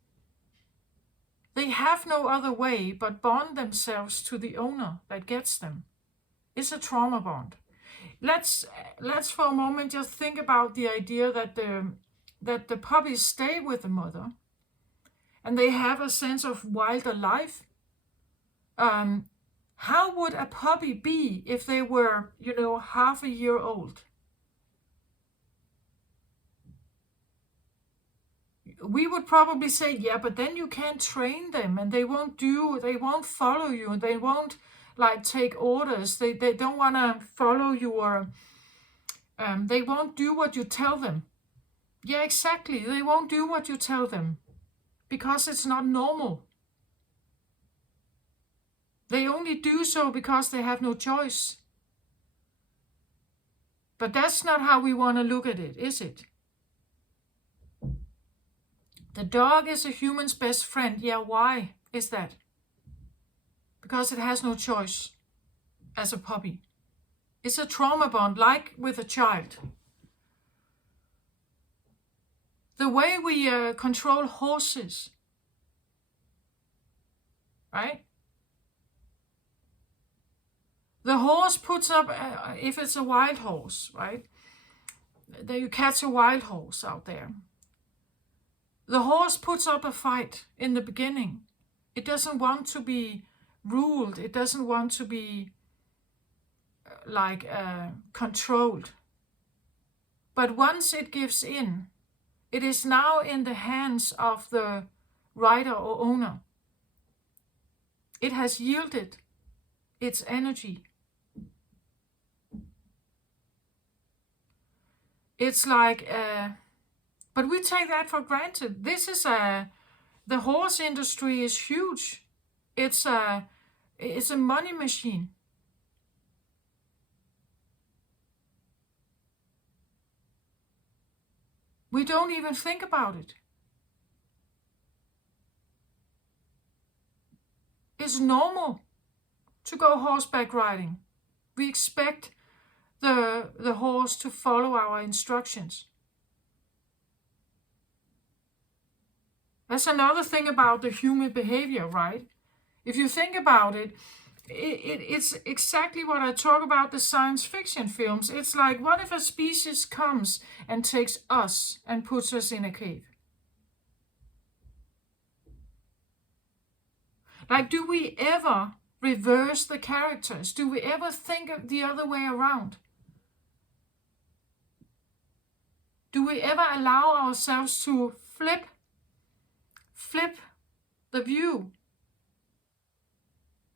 They have no other way but bond themselves to the owner that gets them. It's a trauma bond. Let's for a moment just think about the idea that the puppies stay with the mother and they have a sense of wilder life. How would a puppy be if they were, half a year old? We would probably say, yeah, but then you can't train them and they won't follow you and they won't like take orders. They don't want to follow you or they won't do what you tell them. Yeah, exactly. They won't do what you tell them because it's not normal. They only do so because they have no choice. But that's not how we want to look at it, is it? The dog is a human's best friend. Yeah, why is that? Because it has no choice as a puppy. It's a trauma bond, like with a child. The way we control horses, right? The horse puts up, if it's a wild horse, right? Then you catch a wild horse out there. The horse puts up a fight in the beginning. It doesn't want to be ruled. It doesn't want to be controlled. But once it gives in, it is now in the hands of the rider or owner. It has yielded its energy. It's like, but we take that for granted. The horse industry is huge. It's a money machine. We don't even think about it. It's normal to go horseback riding. We expect the horse to follow our instructions. That's another thing about the human behavior, right? If you think about it, it's exactly what I talk about the science fiction films. It's like, what if a species comes and takes us and puts us in a cave? Like, do we ever reverse the characters? Do we ever think of the other way around? Do we ever allow ourselves to flip the view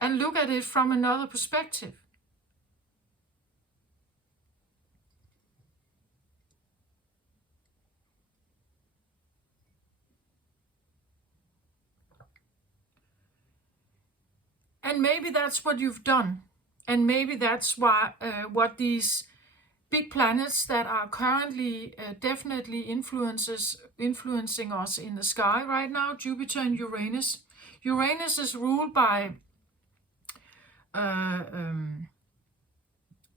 and look at it from another perspective? And maybe that's what you've done. And maybe that's why what these big planets that are currently definitely influencing us in the sky right now, Jupiter and Uranus. Uranus is ruled by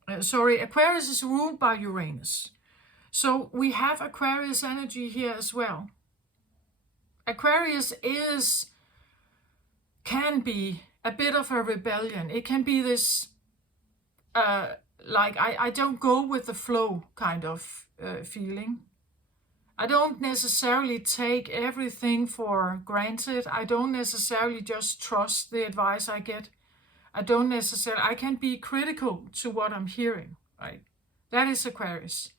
Aquarius is ruled by Uranus. So we have Aquarius energy here as well. Aquarius can be a bit of a rebellion. It can be this, like, I don't go with the flow kind of feeling. I don't necessarily take everything for granted. I don't necessarily just trust the advice I get. I can be critical to what I'm hearing, right? That is Aquarius.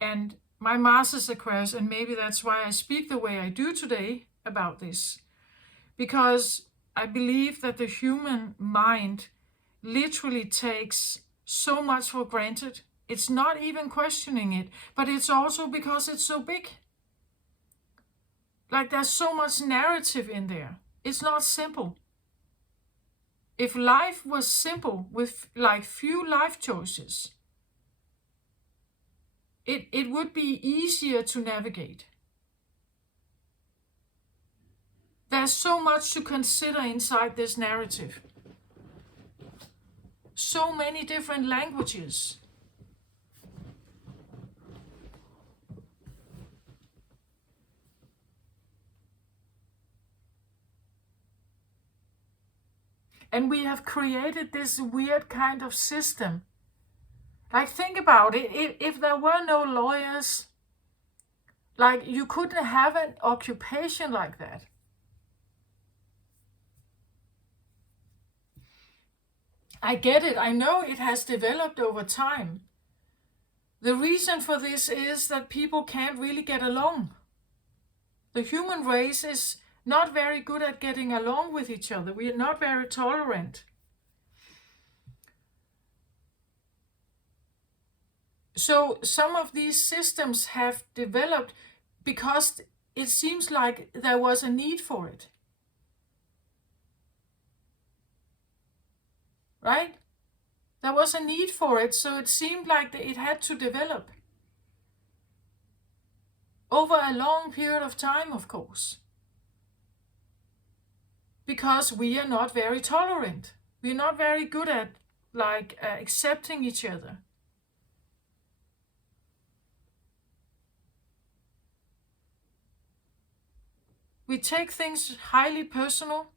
And my Mars is Aquarius, and maybe that's why I speak the way I do today about this. Because I believe that the human mind literally takes so much for granted. It's not even questioning it, but it's also because it's so big. Like, there's so much narrative in there. It's not simple. If life was simple with like few life choices, it would be easier to navigate. There's so much to consider inside this narrative. So many different languages. And we have created this weird kind of system. Like, think about it. If there were no lawyers, like, you couldn't have an occupation like that. I get it. I know it has developed over time. The reason for this is that people can't really get along. The human race is not very good at getting along with each other. We are not very tolerant. So some of these systems have developed because it seems like there was a need for it. Right? There was a need for it, so it seemed like it had to develop. Over a long period of time, of course. Because we are not very tolerant. We're not very good at, like, accepting each other. We take things highly personal.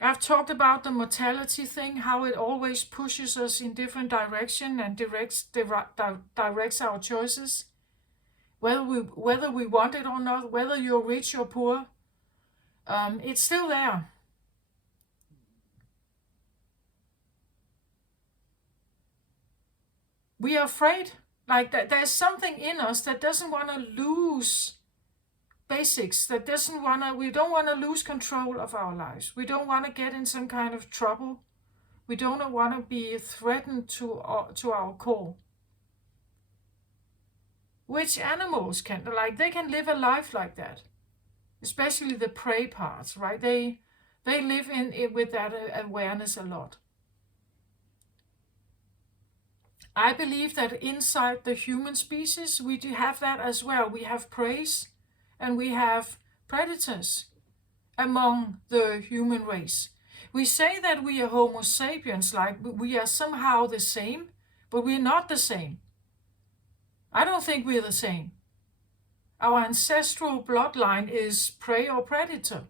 I've talked about the mortality thing, how it always pushes us in different direction and directs our choices. Whether we want it or not, whether you're rich or poor, it's still there. We are afraid, like, that there's something in us that doesn't want to lose basics, we don't want to lose control of our lives. We don't want to get in some kind of trouble. We don't want to be threatened to our core. Which animals can, like, they can live a life like that, especially the prey parts, right? They live in it with that awareness a lot. I believe that inside the human species, we do have that as well. We have preys and we have predators among the human race. We say that we are Homo sapiens, like we are somehow the same, but we're not the same. I don't think we're the same. Our ancestral bloodline is prey or predator,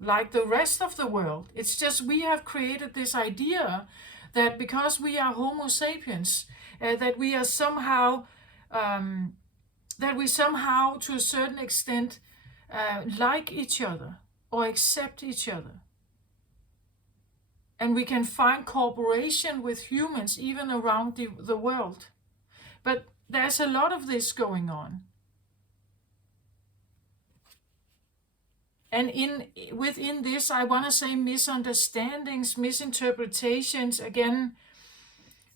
like the rest of the world. It's just we have created this idea that because we are Homo sapiens, that we are somehow to a certain extent like each other or accept each other. And we can find cooperation with humans even around the world. But there's a lot of this going on. And within this, I want to say misunderstandings, misinterpretations, again,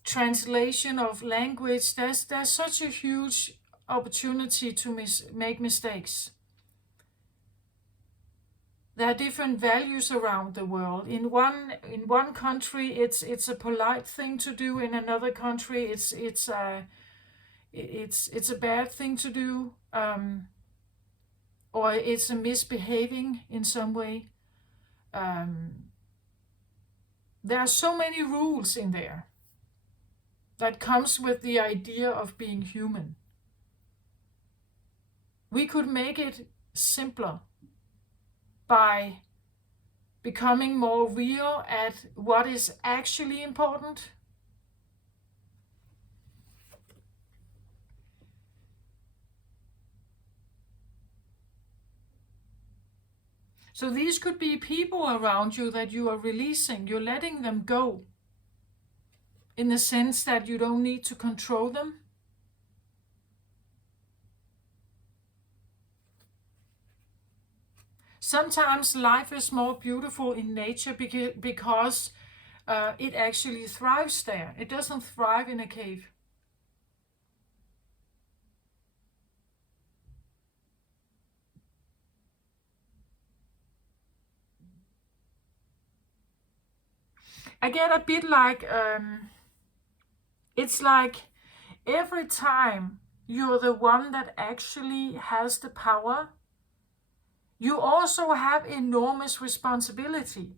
translation of language. There's such a huge opportunity to make mistakes. There are different values around the world. In one country, it's a polite thing to do. In another country, it's a bad thing to do, or it's a misbehaving in some way. There are so many rules in there that comes with the idea of being human. We could make it simpler by becoming more real at what is actually important. So these could be people around you that you are releasing. You're letting them go, in the sense that you don't need to control them. Sometimes life is more beautiful in nature because it actually thrives there. It doesn't thrive in a cave. I get a bit like, it's like every time you're the one that actually has the power, you also have enormous responsibility.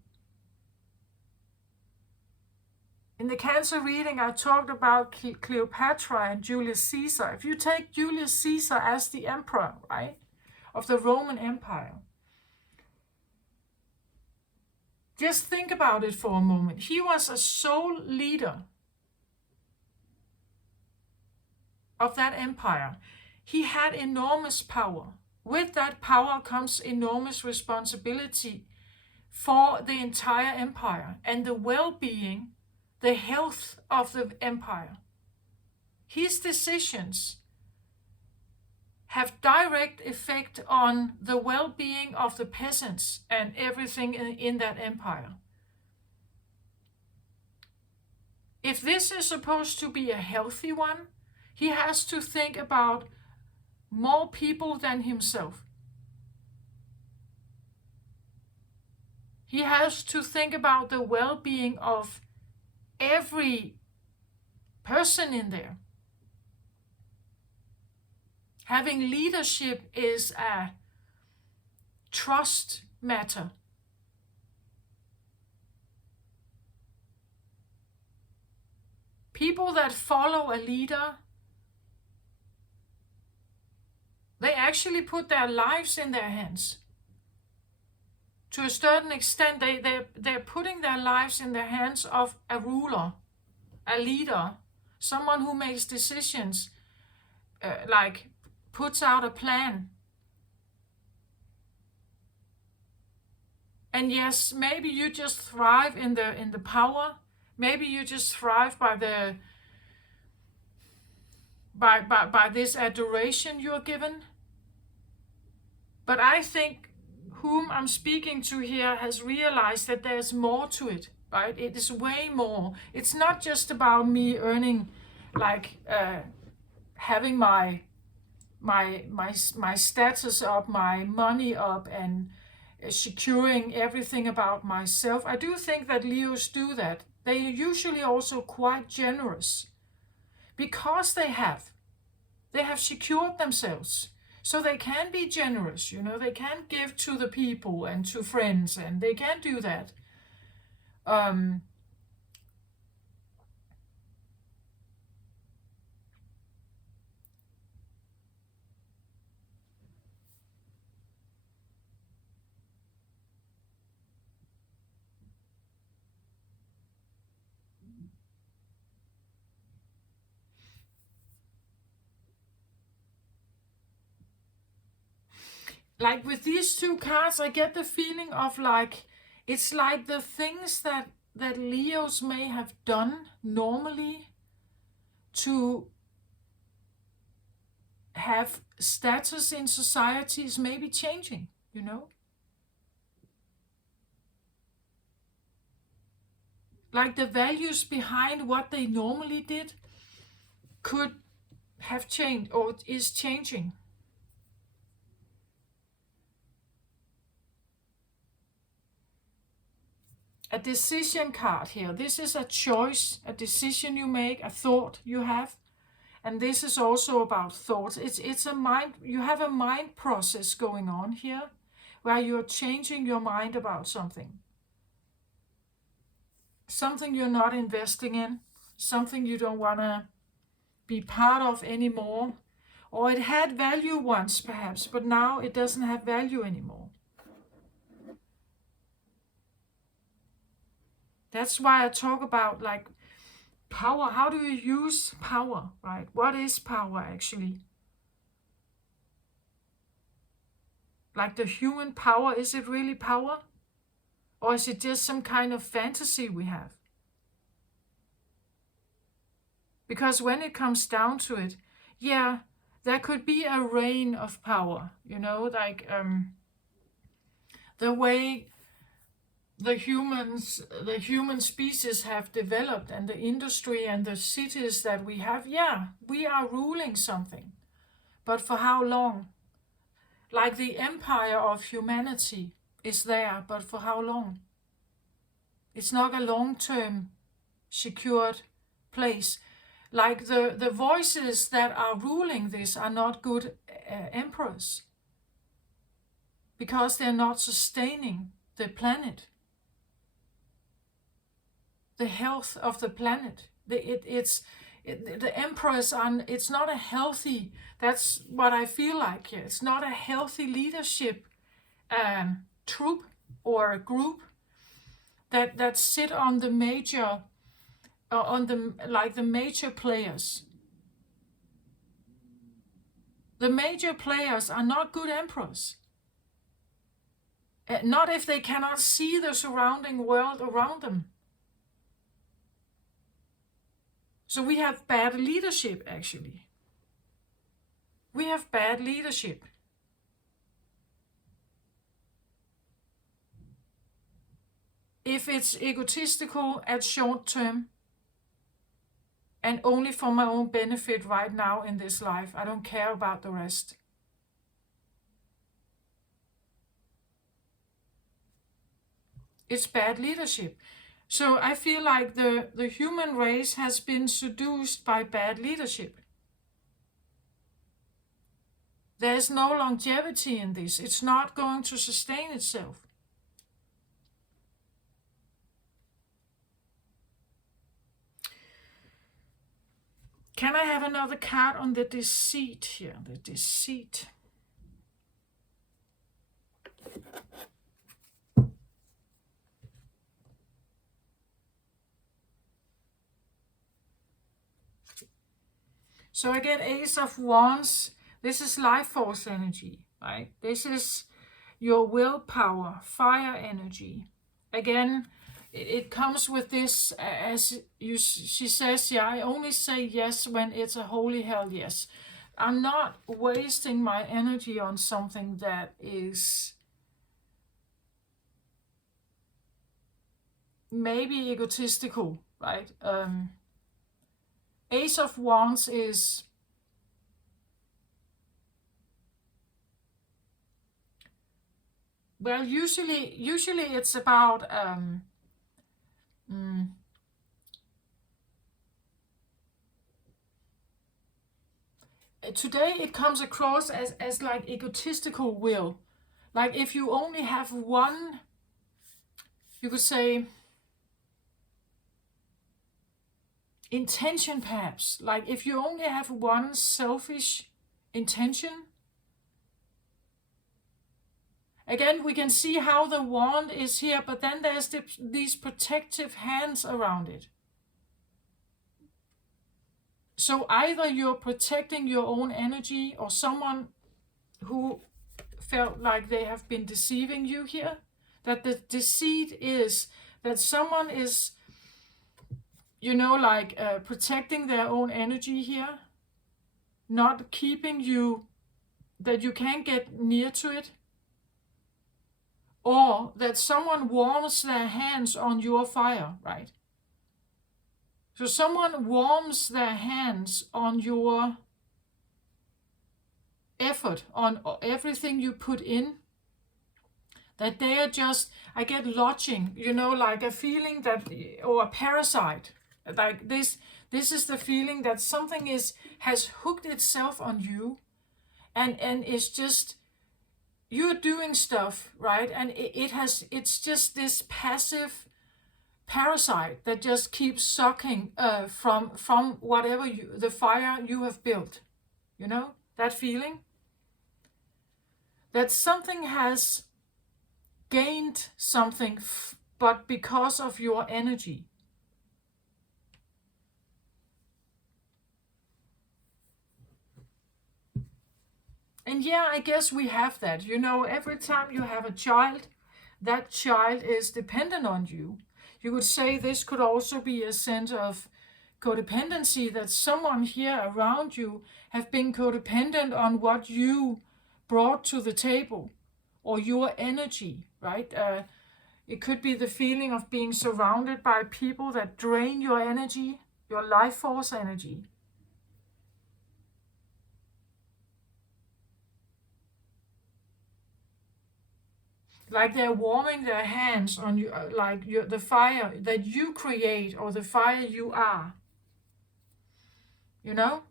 In the Cancer reading, I talked about Cleopatra and Julius Caesar. If you take Julius Caesar as the emperor, right, of the Roman Empire, just think about it for a moment. He was a sole leader of that empire. He had enormous power. With that power comes enormous responsibility for the entire empire and the well-being, the health of the empire. His decisions have direct effect on the well-being of the peasants and everything in that empire. If this is supposed to be a healthy one, he has to think about more people than himself. He has to think about the well-being of every person in there. Having leadership is a trust matter. People that follow a leader, they actually put their lives in their hands. To a certain extent, they're putting their lives in the hands of a ruler, a leader, someone who makes decisions, like puts out a plan. And yes, maybe you just thrive in the power. Maybe you just thrive by this adoration you're given. But I think whom I'm speaking to here has realized that there's more to it, right? It is way more. It's not just about me earning, like having my status up, my money up, and securing everything about myself. I do think that Leos do that. They are usually also quite generous because they have secured themselves. So they can be generous, they can give to the people and to friends, and they can do that. Like with these two cards, I get the feeling of like, it's like the things that Leos may have done normally to have status in society is maybe changing, Like the values behind what they normally did could have changed or is changing. a decision card here. This is a choice, a decision you make, a thought you have. And this is also about thoughts. It's a mind, you have a mind process going on here where you're changing your mind about something. Something you're not investing in, something you don't want to be part of anymore. Or it had value once perhaps, but now it doesn't have value anymore. That's why I talk about like power. How do you use power, right? What is power actually? Like the human power, is it really power? Or is it just some kind of fantasy we have? Because when it comes down to it, yeah, there could be a reign of power, you know, like the way the human species have developed and the industry and the cities that we have, yeah, we are ruling something. But for how long? Like the empire of humanity is there, but for how long? It's not a long-term secured place. Like the voices that are ruling this are not good emperors, because they're not sustaining the planet, the health of the planet. The emperors are, it's not a healthy, that's what I feel like here. It's not a healthy leadership troop or a group that sit on the major, on the major players. The major players are not good emperors. Not if they cannot see the surrounding world around them. So we have bad leadership, actually. We have bad leadership. If it's egotistical at short term and only for my own benefit right now in this life, I don't care about the rest. It's bad leadership. So I feel like the human race has been seduced by bad leadership. There's no longevity in this. It's not going to sustain itself. Can I have another card on the deceit here? The deceit. So I get Ace of Wands. This is life force energy, right? This is your willpower, fire energy. Again, it comes with this, she says, yeah, I only say yes when it's a holy hell yes. I'm not wasting my energy on something that is maybe egotistical, right? Ace of Wands is well, usually it's about today it comes across as like egotistical will. Like if you only have one, you could say, intention perhaps. Like if you only have one selfish intention. Again, we can see how the wand is here, but then there's these protective hands around it. So either you're protecting your own energy, or someone who felt like they have been deceiving you here. That the deceit is that someone is, you know, like protecting their own energy here, not keeping you, that you can't get near to it. Or that someone warms their hands on your fire, right? So someone warms their hands on your effort, on everything you put in, that they are just, I get lodging, you know, like a feeling that, or a parasite, like this is the feeling that something has hooked itself on you, and it's just, you're doing stuff, right? And it's just this passive parasite that just keeps sucking from whatever the fire you have built, you know, that feeling that something has gained something, but because of your energy. And yeah, I guess we have that. You know, every time you have a child, that child is dependent on you. You could say this could also be a sense of codependency, that someone here around you have been codependent on what you brought to the table, or your energy, right? It could be the feeling of being surrounded by people that drain your energy, your life force energy. Like they're warming their hands on you, like the fire that you create, or the fire you are, you know?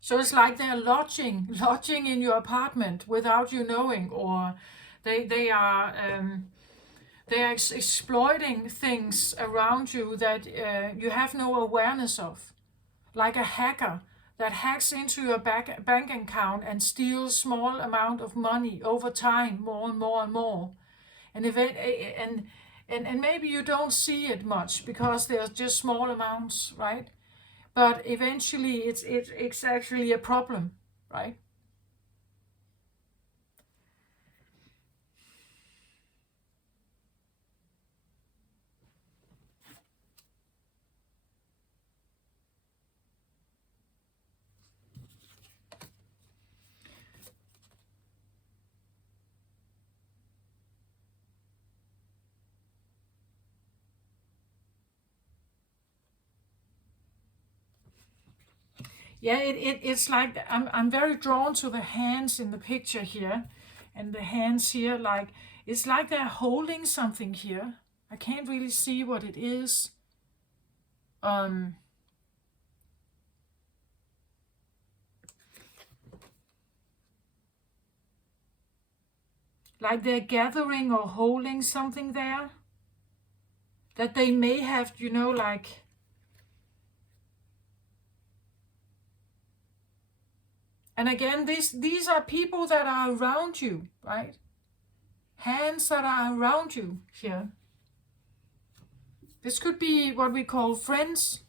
So it's like they're lodging in your apartment without you knowing, or they are exploiting things around you that you have no awareness of, like a hacker that hacks into your bank account and steals small amount of money over time, more and more and more, and and maybe you don't see it much because they're just small amounts, right? But eventually it's actually a problem, right? Yeah, it's like I'm very drawn to the hands in the picture here, and the hands here, like it's like they're holding something here. I can't really see what it is. Um, like they're gathering or holding something there that they may have, you know, like, and again, these are people that are around you, right? Hands that are around you here. This could be what we call friends.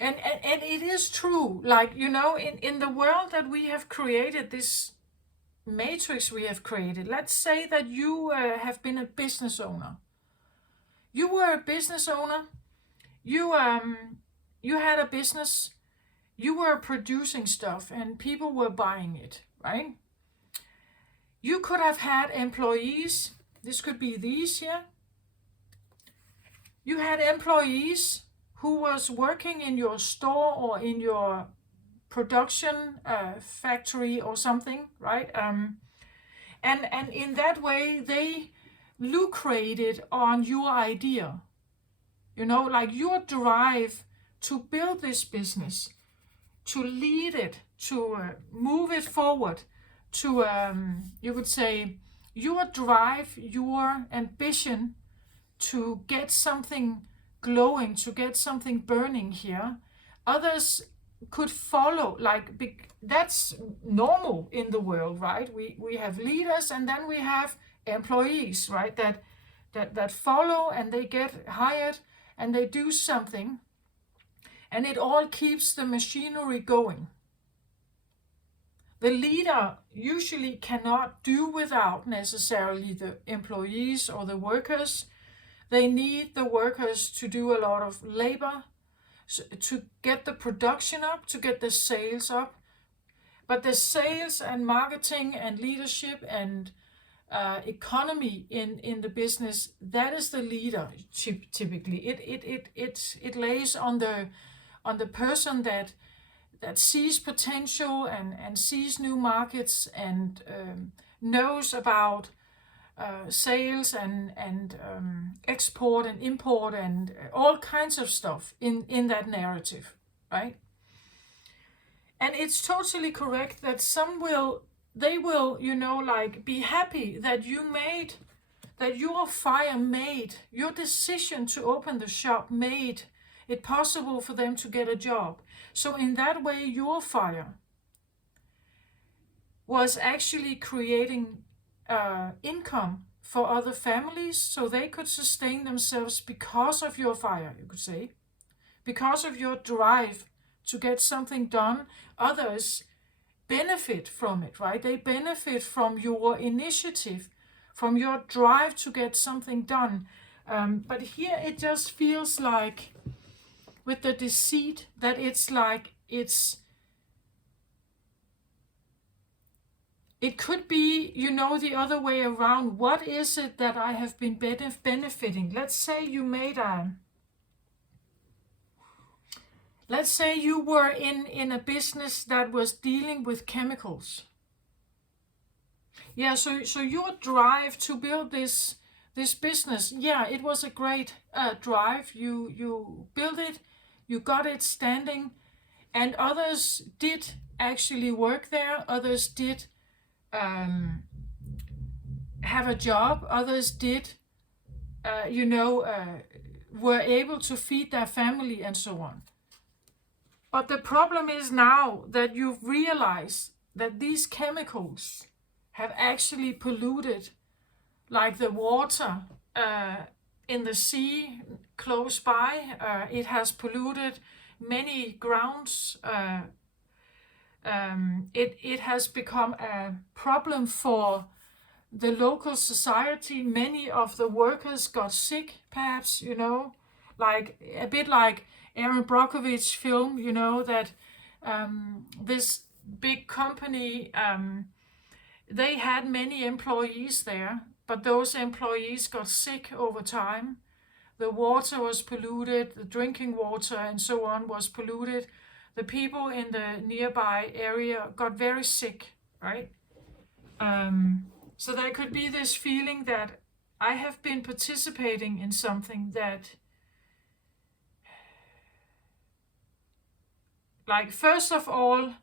And it is true, like, you know, in the world that we have created, this matrix we have created, let's say that you have been a business owner. You were a business owner. You had a business. You were producing stuff and people were buying it, right? You could have had employees. This could be these here. You had employees who was working in your store or in your production factory or something, right? And in that way, they lucrated on your idea. You know, like your drive to build this business, to lead it, to move it forward, to, you would say, your drive, your ambition to get something glowing, to get something burning here. Others could follow, like, that's normal in the world, right? We have leaders, and then we have employees, right? That follow, and they get hired and they do something, and it all keeps the machinery going. The leader usually cannot do without necessarily the employees or the workers. They need the workers to do a lot of labor to get the production up, to get the sales up. But the sales and marketing and leadership and economy in the business, that is the leader typically. It lays on the person that sees potential and sees new markets and knows about sales and export and import and all kinds of stuff in that narrative, right? And it's totally correct that they will, like be happy that your fire made, your decision to open the shop made it possible for them to get a job. So in that way, your fire was actually creating income for other families so they could sustain themselves because of your fire, you could say. Because of your drive to get something done, others benefit from it, right? They benefit from your initiative, from your drive to get something done. But here it just feels like, with the deceit, that it's like it could be, the other way around. What is it that I have been benefiting? Let's say you made let's say you were in a business that was dealing with chemicals. Yeah, so your drive to build this business, yeah, it was a great drive. You built it, you got it standing, and others did actually work there. Others did have a job. Others did, were able to feed their family and so on. But the problem is now that you've realized that these chemicals have actually polluted, like the water in the sea close by. It has polluted many grounds. It has become a problem for the local society. Many of the workers got sick, perhaps, like a bit like Aaron Brockovich film, that this big company, they had many employees there, but those employees got sick over time. The water was polluted, the drinking water and so on was polluted. The people in the nearby area got very sick, right? So there could be this feeling that I have been participating in something that, like, first of all,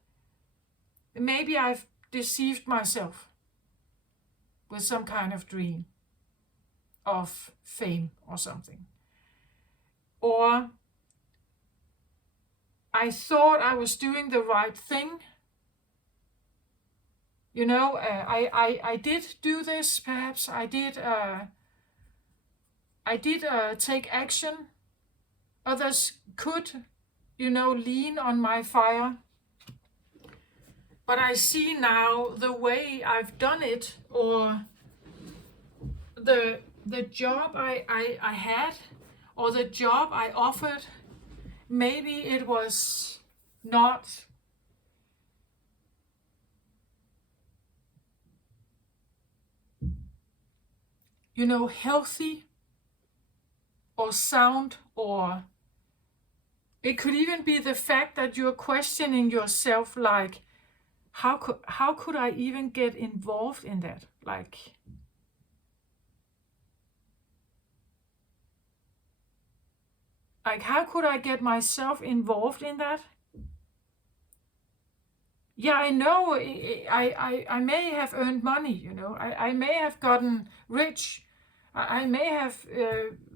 maybe I've deceived myself with some kind of dream of fame or something. Or I thought I was doing the right thing. I did do this, perhaps. I did take action. Others could, lean on my fire. But I see now the way I've done it, or the job I had, or the job I offered, maybe it was not healthy or sound, or it could even be the fact that you're questioning yourself, like, how could I even get involved in that? Like how could I get myself involved in that? Yeah, I know I may have earned money, I may have gotten rich. I may have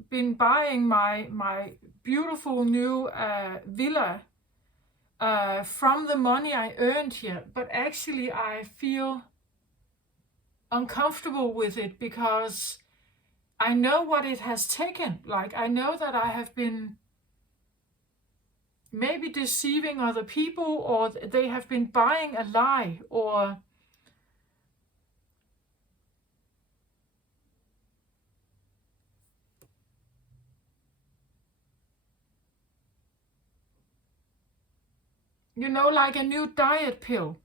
been buying my beautiful new villa from the money I earned here. But actually I feel uncomfortable with it because I know what it has taken. Like, I know that I have been maybe deceiving other people, or they have been buying a lie, or like a new diet pill.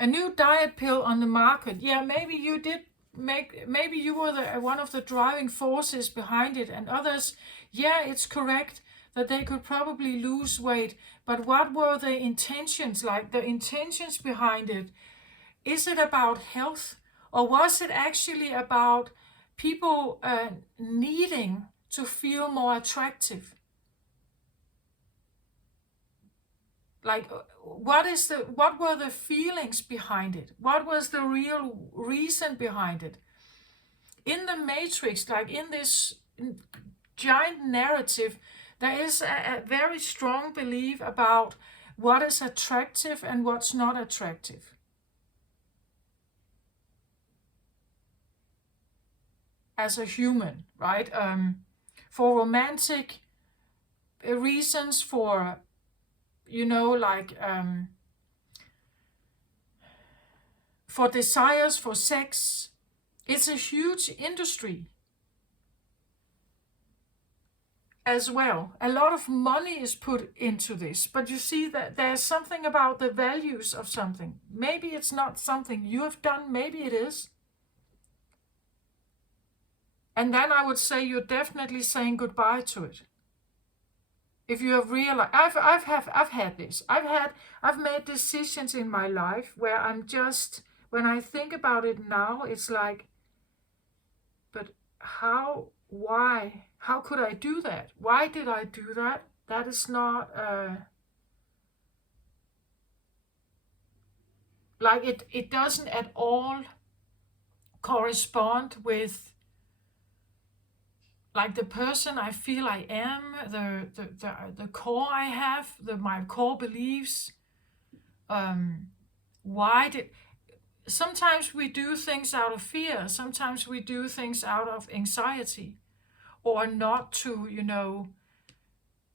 a new diet pill on the market. Yeah, maybe you did maybe you were one of the driving forces behind it, and others, yeah, it's correct that they could probably lose weight, but what were the intentions, like the intentions behind it? Is it about health, or was it actually about people needing to feel more attractive? Like, what were the feelings behind it? What was the real reason behind it? In the Matrix, like in this giant narrative, there is a very strong belief about what is attractive and what's not attractive. As a human, right? For romantic reasons, for, like, for desires, for sex. It's a huge industry as well. A lot of money is put into this, but you see that there's something about the values of something. Maybe it's not something you have done, maybe it is. And then I would say you're definitely saying goodbye to it. If you have realized, I've had this. I've made decisions in my life where I'm just, when I think about it now, it's like, but why? How could I do that? Why did I do that? That is not, like it doesn't at all correspond with like the person I feel I am, the core I have, my core beliefs. Sometimes we do things out of fear. Sometimes we do things out of anxiety, or not to,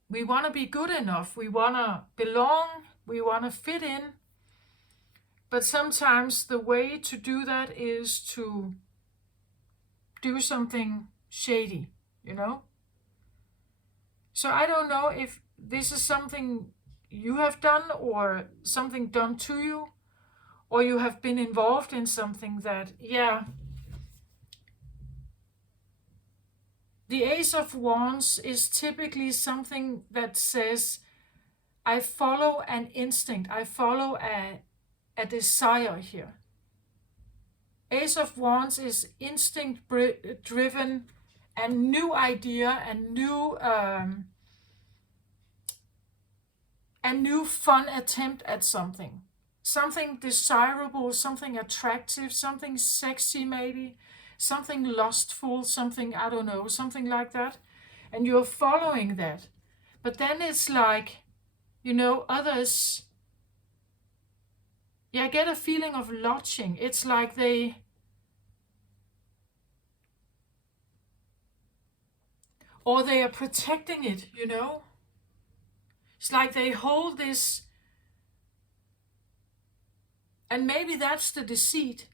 we want to be good enough. We want to belong. We want to fit in. But sometimes the way to do that is to do something shady, So I don't know if this is something you have done, or something done to you, or you have been involved in something that, yeah. The Ace of Wands is typically something that says, I follow an instinct, I follow a desire here. Ace of Wands is instinct driven, a new idea, a new fun attempt at something. Something desirable, something attractive, something sexy maybe, something lustful, something, I don't know, something like that. And you're following that. But then it's like, others, I get a feeling of lodging. It's like they are protecting it, It's like they hold this, and maybe that's the deceit,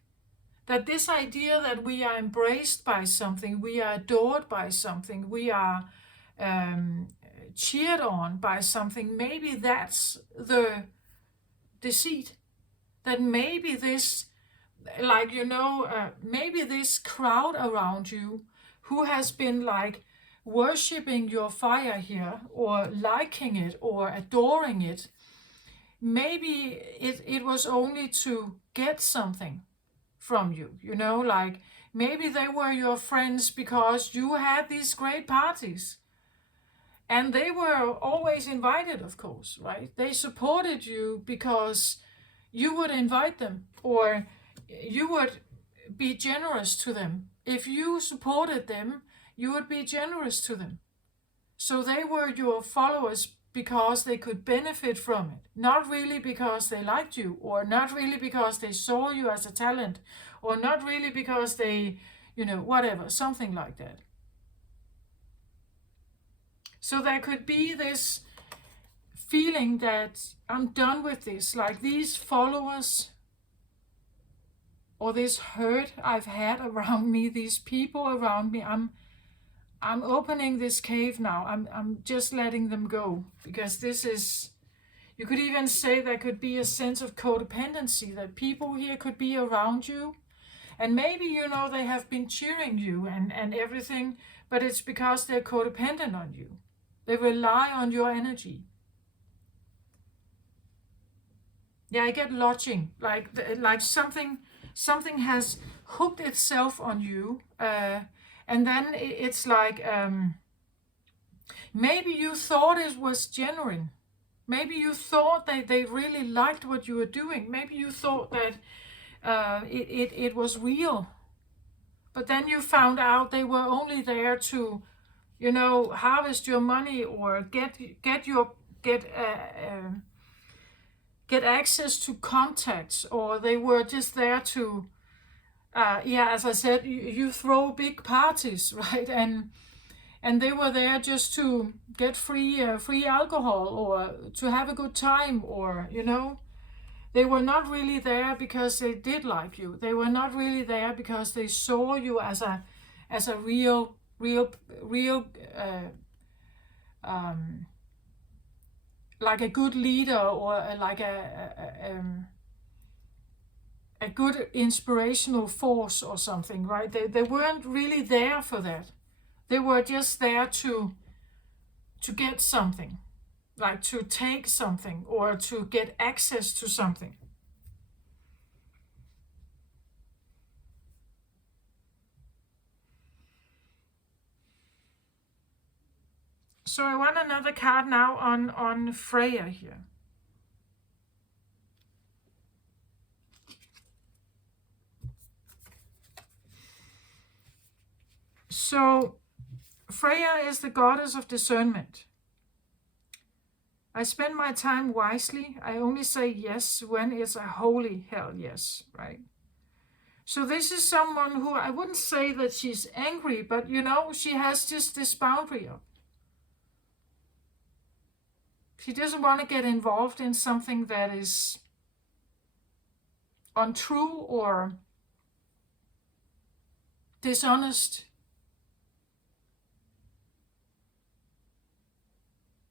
that this idea that we are embraced by something, we are adored by something, we are cheered on by something, maybe that's the deceit. That maybe this, like, maybe this crowd around you who has been like worshipping your fire here, or liking it, or adoring it, maybe it was only to get something from you, like maybe they were your friends because you had these great parties. And they were always invited, of course, right? They supported you because you would invite them, or you would be generous to them. If you supported them, you would be generous to them. So they were your followers because they could benefit from it. Not really because they liked you, or not really because they saw you as a talent, or not really because they, whatever, something like that. So there could be this feeling that I'm done with this, like these followers, or this hurt I've had around me, these people around me, I'm opening this cave now. I'm just letting them go, because this is, You could even say there could be a sense of codependency, that people here could be around you. And maybe, you know, they have been cheering you and everything, but it's because they're codependent on you. They rely on your energy. Yeah, I get lodging, like something has hooked itself on you, and then it's like maybe you thought it was genuine. Maybe you thought that they really liked what you were doing. Maybe you thought that it was real. But then you found out they were only there to, you know, harvest your money or get access to contacts, or they were just there to, yeah, as I said, you throw big parties, right? And they were there just to get free alcohol or to have a good time, or, you know, they were not really there because they did like you. They were not really there because they saw you as a real like a good leader, or like a good inspirational force or something, right? They weren't really there for that. They were just there to get something, like to take something or to get access to something. So I want another card now on Freya here. So Freya is the goddess of discernment. I spend my time wisely. I only say yes when it's a holy hell yes, right? So this is someone who, I wouldn't say that she's angry, but you know, she has just this boundary up. She doesn't want to get involved in something that is untrue or dishonest.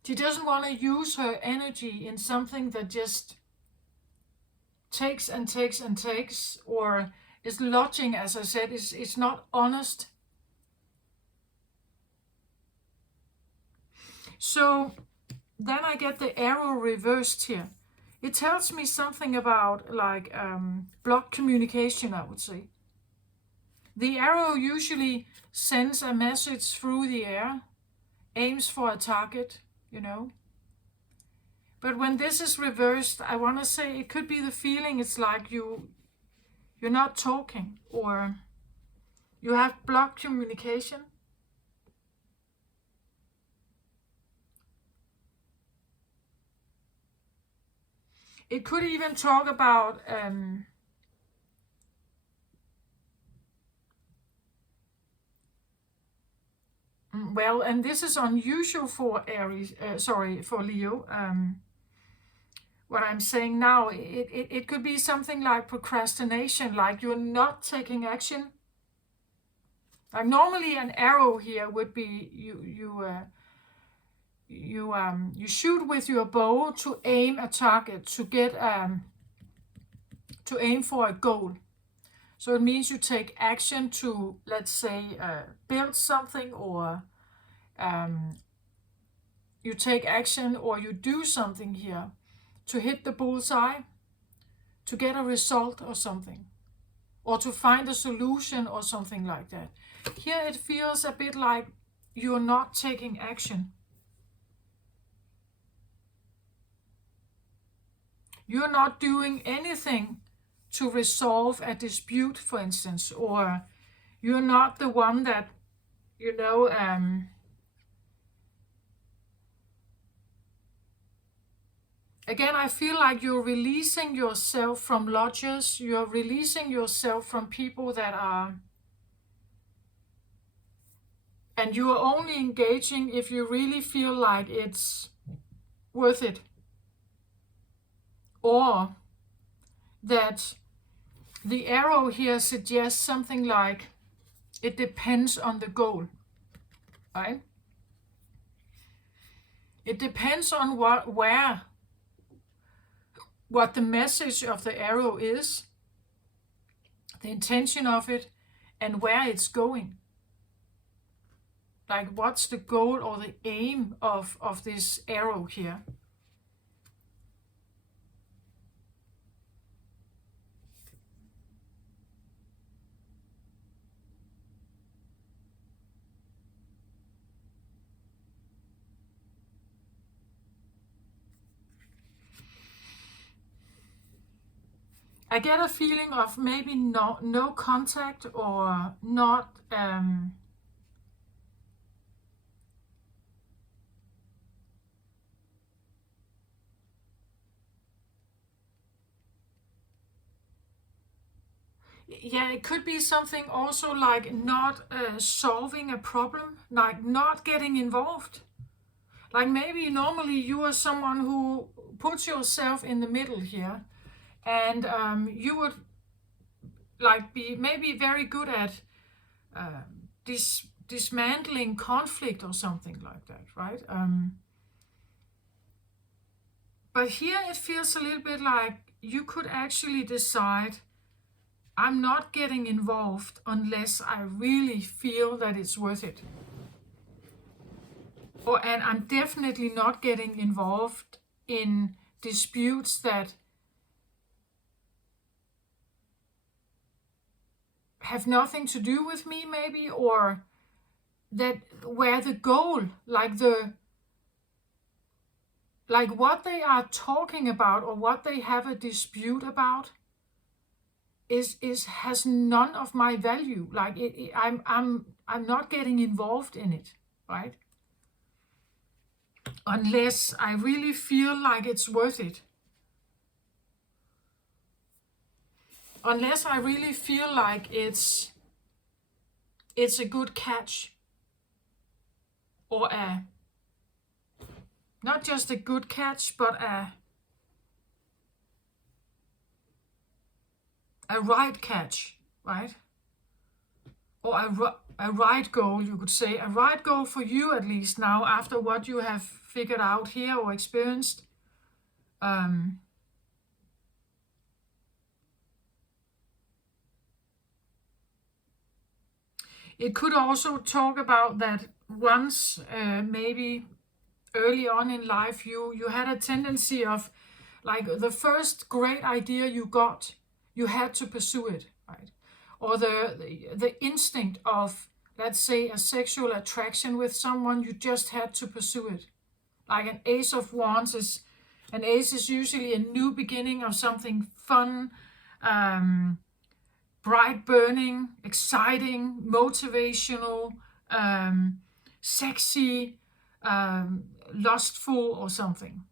She doesn't want to use her energy in something that just takes and takes and takes, or is lodging, as I said, is not honest. So then I get the arrow reversed here. It tells me something about like blocked communication, I would say. The arrow usually sends a message through the air, aims for a target, you know. But when this is reversed, I want to say it could be the feeling it's like you're not talking, or you have blocked communication. It could even talk about well, and this is unusual for Aries, for Leo. What I'm saying now, it could be something like procrastination, like you're not taking action. Like normally an arrow here would be you shoot with your bow to aim a target, to get to aim for a goal. So it means you take action to, let's say, build something, or you take action or you do something here to hit the bullseye, to get a result or something, or to find a solution or something like that. Here it feels a bit like you're not taking action. You're not doing anything to resolve a dispute, for instance, or you're not the one that, you know, again, I feel like you're releasing yourself from lodgers, you're releasing yourself from people that are, and you are only engaging if you really feel like it's worth it, or that the arrow here suggests something like it depends on the goal, right? It depends on where what the message of the arrow is, the intention of it, and where it's going. Like, what's the goal or the aim of this arrow here? I get a feeling of maybe no contact, or not yeah, it could be something also like not solving a problem, like not getting involved. Like, maybe normally you are someone who puts yourself in the middle here, and you would like be maybe very good at dismantling conflict or something like that, right? But here it feels a little bit like you could actually decide, I'm not getting involved unless I really feel that it's worth it. And I'm definitely not getting involved in disputes that have nothing to do with me, maybe, or that where the goal, like what they are talking about or what they have a dispute about, has none of my value. Like, I'm not getting involved in it, right? Unless I really feel like it's worth it. Unless I really feel like it's a good catch, or not just a good catch, but a right catch, right? Or a right goal, you could say. A right goal for you, at least now, after what you have figured out here or experienced. It could also talk about that once, maybe early on in life, you had a tendency of, like, the first great idea you got, you had to pursue it, right? Or the instinct of, let's say, a sexual attraction with someone, you just had to pursue it. Like an ace of wands an ace is usually a new beginning of something fun, bright burning, exciting, motivational, sexy, lustful, or something.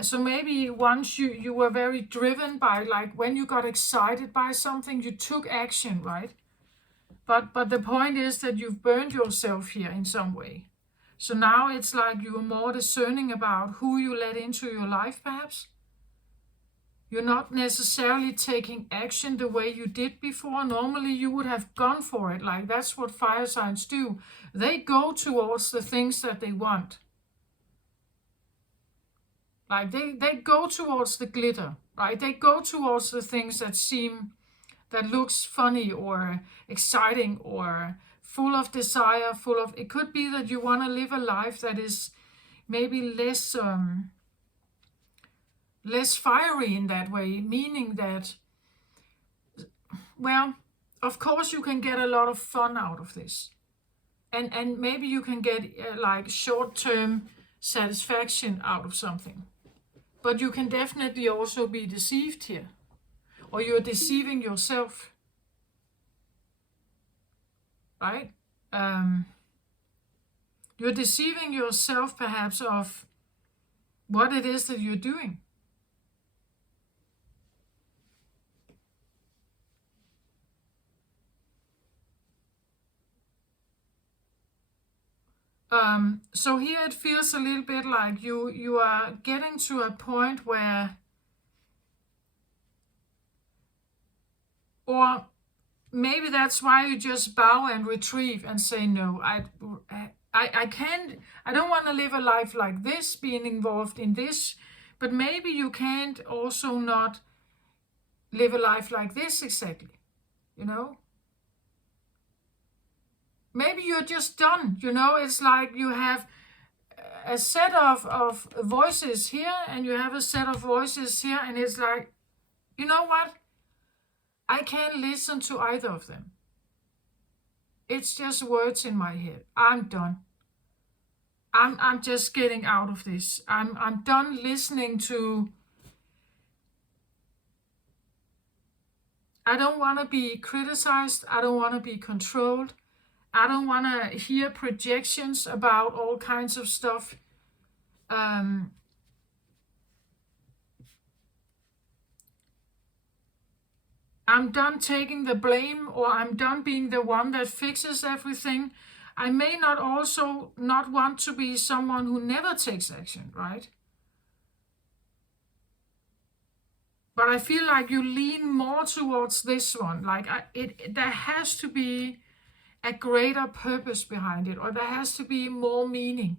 So maybe once you were very driven by, like, when you got excited by something, you took action, right? But the point is that you've burned yourself here in some way. So now it's like you're more discerning about who you let into your life, perhaps. You're not necessarily taking action the way you did before. Normally you would have gone for it. Like, that's what fire signs do. They go towards the things that they want. Like, they go towards the glitter, right? They go towards the things that looks funny or exciting or full of desire, it could be that you want to live a life that is maybe less fiery in that way, meaning that, well, of course you can get a lot of fun out of this. And maybe you can get like short-term satisfaction out of something. But you can definitely also be deceived here. Or you're deceiving yourself. Right? You're deceiving yourself, perhaps, of what it is that you're doing. So here it feels a little bit like you are getting to a point where, or maybe that's why you just bow and retrieve and say, no, I can't, I don't want to live a life like this, being involved in this, But maybe you can't also not live a life like this exactly, you know? Maybe you're just done, you know? It's like you have a set of voices here and you have a set of voices here, and it's like, you know what? I can't listen to either of them. It's just words in my head. I'm done. I'm just getting out of this. I'm done listening to. I don't want to be criticized. I don't want to be controlled. I don't want to hear projections about all kinds of stuff. Um, I'm done taking the blame, or I'm done being the one that fixes everything. I may not also not want to be someone who never takes action, right? But I feel like you lean more towards this one. Like there has to be a greater purpose behind it, or there has to be more meaning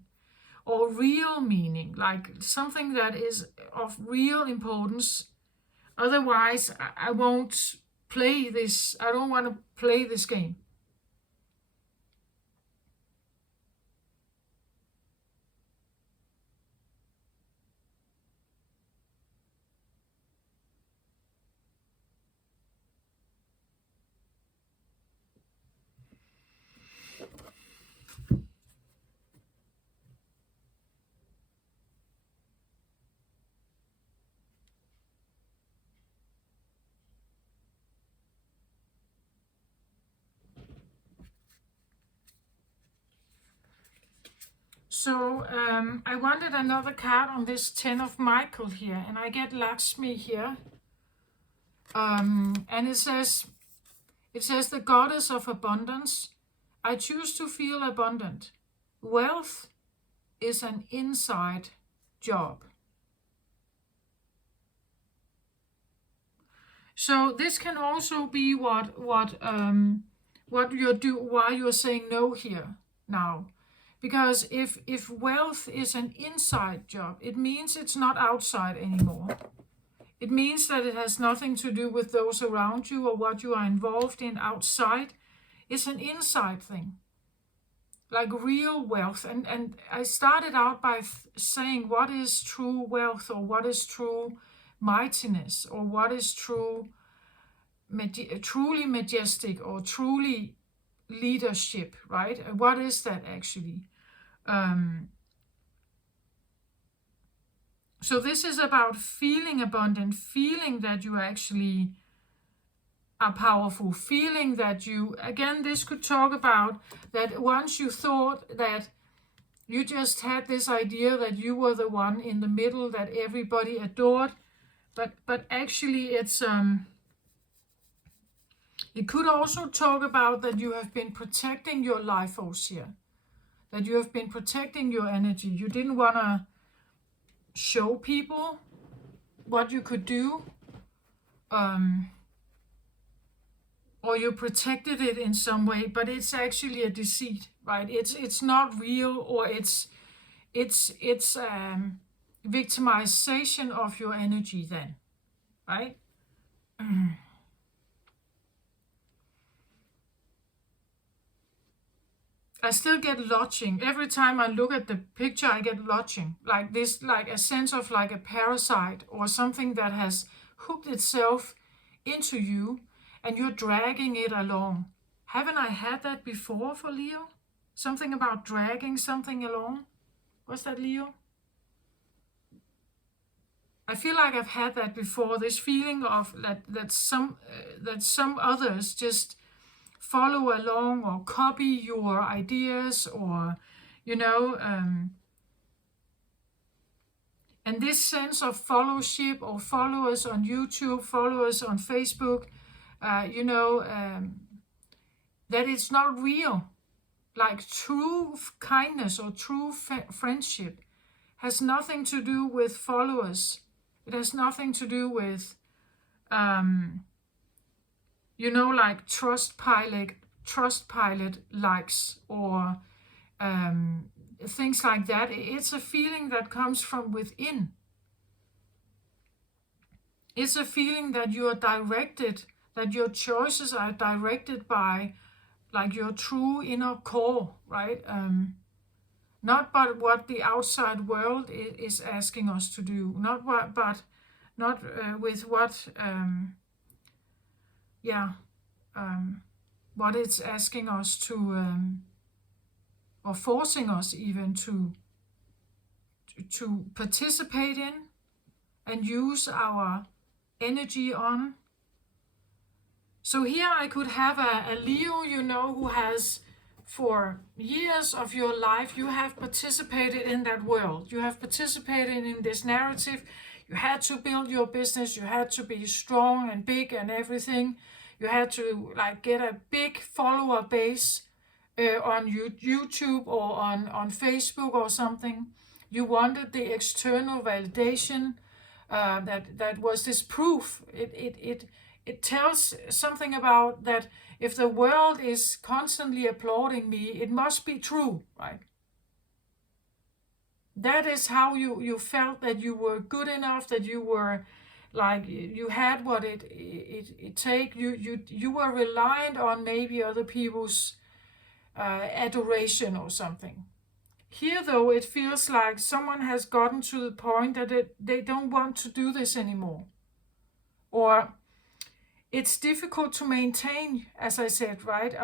or real meaning, like something that is of real importance. Otherwise, I won't play this. I don't want to play this game. So I wanted another card on this 10 of Michael here, and I get Lakshmi here. And it says the goddess of abundance. I choose to feel abundant. Wealth is an inside job. So this can also be what why you're saying no here now. Because if wealth is an inside job, it means it's not outside anymore. It means that it has nothing to do with those around you or what you are involved in outside. It's an inside thing, like real wealth. And I started out by saying what is true wealth, or what is true mightiness, or what is truly majestic, or truly leadership, right? What is that actually? So this is about feeling abundant, feeling that you actually are powerful, feeling that you, again, this could talk about that once you thought that you just had this idea that you were the one in the middle that everybody adored, but actually it could also talk about that you have been protecting your life force here, that you have been protecting your energy. You didn't want to show people what you could do, or you protected it in some way, but it's actually a deceit, right? It's not real, or it's victimization of your energy then, right? I still get lodging. Every time I look at the picture, I get lodging. Like this, like a sense of like a parasite or something that has hooked itself into you and you're dragging it along. Haven't I had that before for Leo? Something about dragging something along? Was that Leo? I feel like I've had that before. This feeling of that some others just follow along or copy your ideas, or and this sense of followership, or followers on YouTube, followers on Facebook, that it's not real. Like true kindness or true friendship has nothing to do with followers. It has nothing to do with like Trustpilot likes, or things like that. It's a feeling that comes from within. It's a feeling that you are directed, that your choices are directed by like your true inner core, right? Not but what the outside world is asking us to do, not what, but not with what, yeah, what it's asking us to, or forcing us even to participate in and use our energy on. So here I could have a Leo, you know, who has, for years of your life, you have participated in that world. You have participated in this narrative. You had to build your business. You had to be strong and big and everything. You had to like get a big follower base on YouTube or on Facebook or something. You wanted the external validation. That was this proof. It tells something about that if the world is constantly applauding me, it must be true, right? That is how you felt that you were good enough, that you were like you had what it take. You were reliant on maybe other people's adoration or something. Here, though, it feels like someone has gotten to the point that they don't want to do this anymore. Or it's difficult to maintain, as I said, right?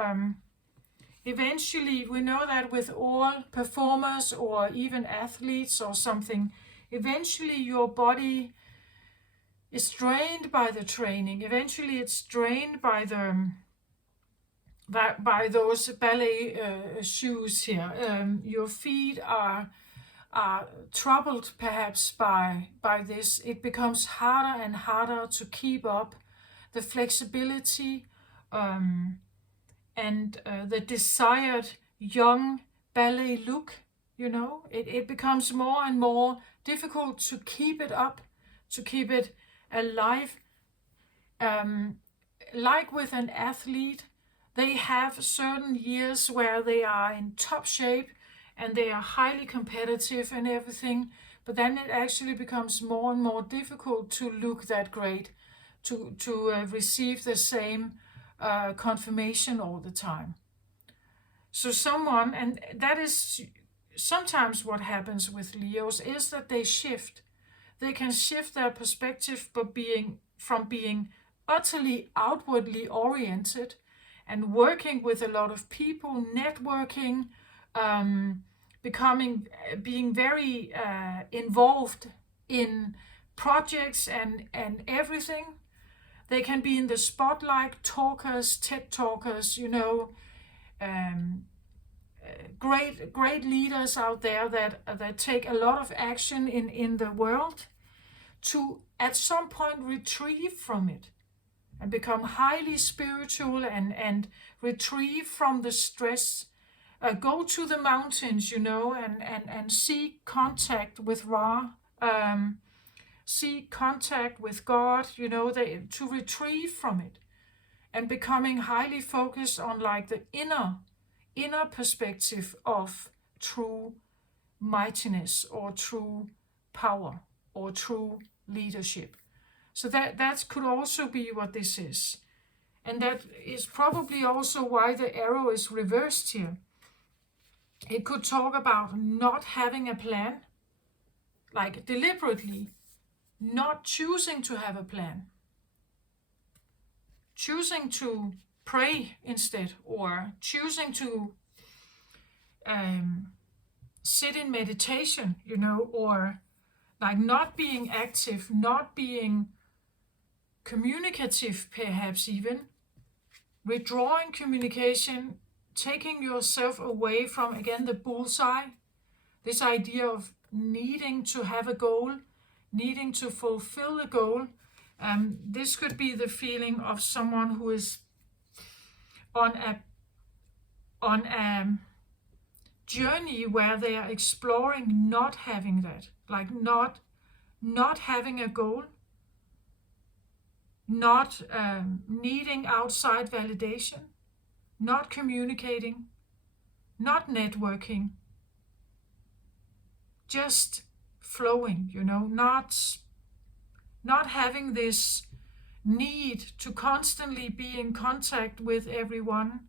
Eventually, we know that with all performers or even athletes or something, eventually your body is drained by the training. Eventually, it's drained by those ballet shoes here. Your feet are troubled perhaps by this. It becomes harder and harder to keep up the flexibility and the desired young ballet look. You know, it becomes more and more difficult to keep it up, to keep it alive. Like with an athlete, they have certain years where they are in top shape and they are highly competitive and everything, but then it actually becomes more and more difficult to look that great, to receive the same confirmation all the time. So someone, and that is sometimes what happens with Leos, is that they shift. They can shift their perspective from being utterly outwardly oriented and working with a lot of people, networking, being very involved in projects and everything. They can be in the spotlight, talkers, TED talkers, you know, great leaders out there that take a lot of action in the world, to at some point retrieve from it and become highly spiritual and retrieve from the stress. Go to the mountains, you know, and seek contact with Ra, seek contact with God, you know, to retrieve from it, and becoming highly focused on like the inner perspective of true mightiness or true power or true leadership. So that could also be what this is. And that is probably also why the arrow is reversed here. It could talk about not having a plan, like deliberately not choosing to have a plan, choosing to pray instead, or choosing to sit in meditation, you know, or like not being active, not being communicative, perhaps even withdrawing communication, taking yourself away from, again, the bullseye, this idea of needing to have a goal, needing to fulfill a goal. This could be the feeling of someone who is on a journey where they are exploring not having that, like not having a goal, not needing outside validation, not communicating, not networking, just flowing, you know, not not having this need to constantly be in contact with everyone,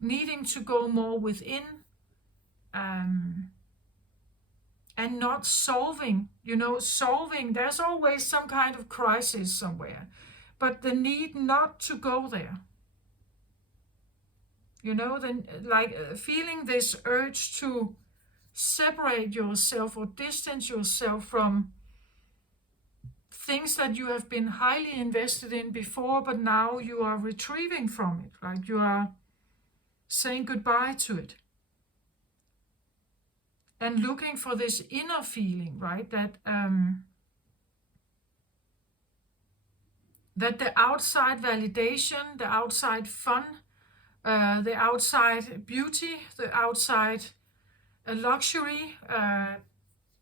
needing to go more within, um, and not solving, there's always some kind of crisis somewhere, but the need not to go there. Then like feeling this urge to separate yourself or distance yourself from things that you have been highly invested in before, but now you are retrieving from it, right? You are saying goodbye to it. And looking for this inner feeling, right? That the outside validation, the outside fun, the outside beauty, the outside luxury,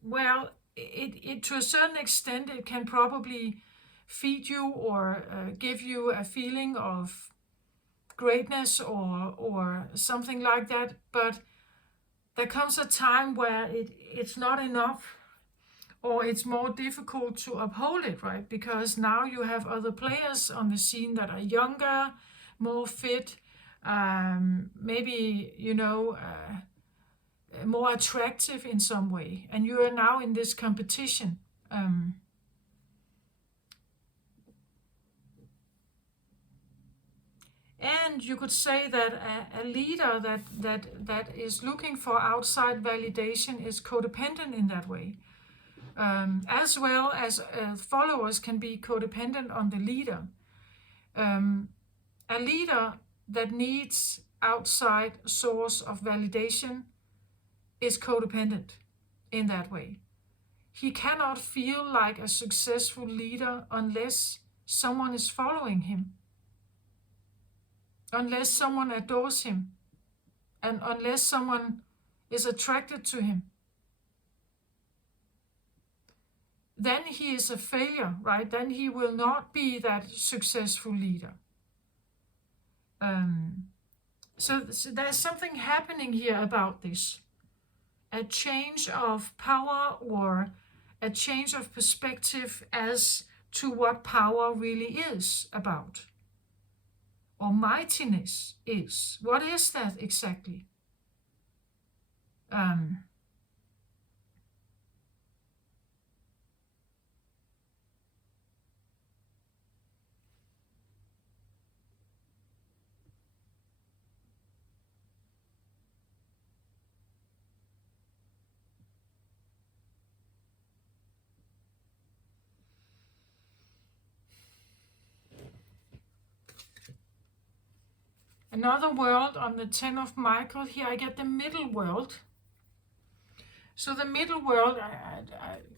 well, it to a certain extent, it can probably feed you or give you a feeling of greatness or something like that. But there comes a time where it's not enough, or it's more difficult to uphold it, right? Because now you have other players on the scene that are younger, more fit, maybe, more attractive in some way. And you are now in this competition. And you could say that a leader that is looking for outside validation is codependent in that way. As well as followers can be codependent on the leader. A leader that needs outside source of validation is codependent in that way. He cannot feel like a successful leader unless someone is following him, unless someone adores him, and unless someone is attracted to him. Then he is a failure, right? Then he will not be that successful leader. So there's something happening here about this. A change of power, or a change of perspective as to what power really is about. Or mightiness is. What is that exactly? Another world on the 10 of Michael. Here I get the middle world. So the middle world,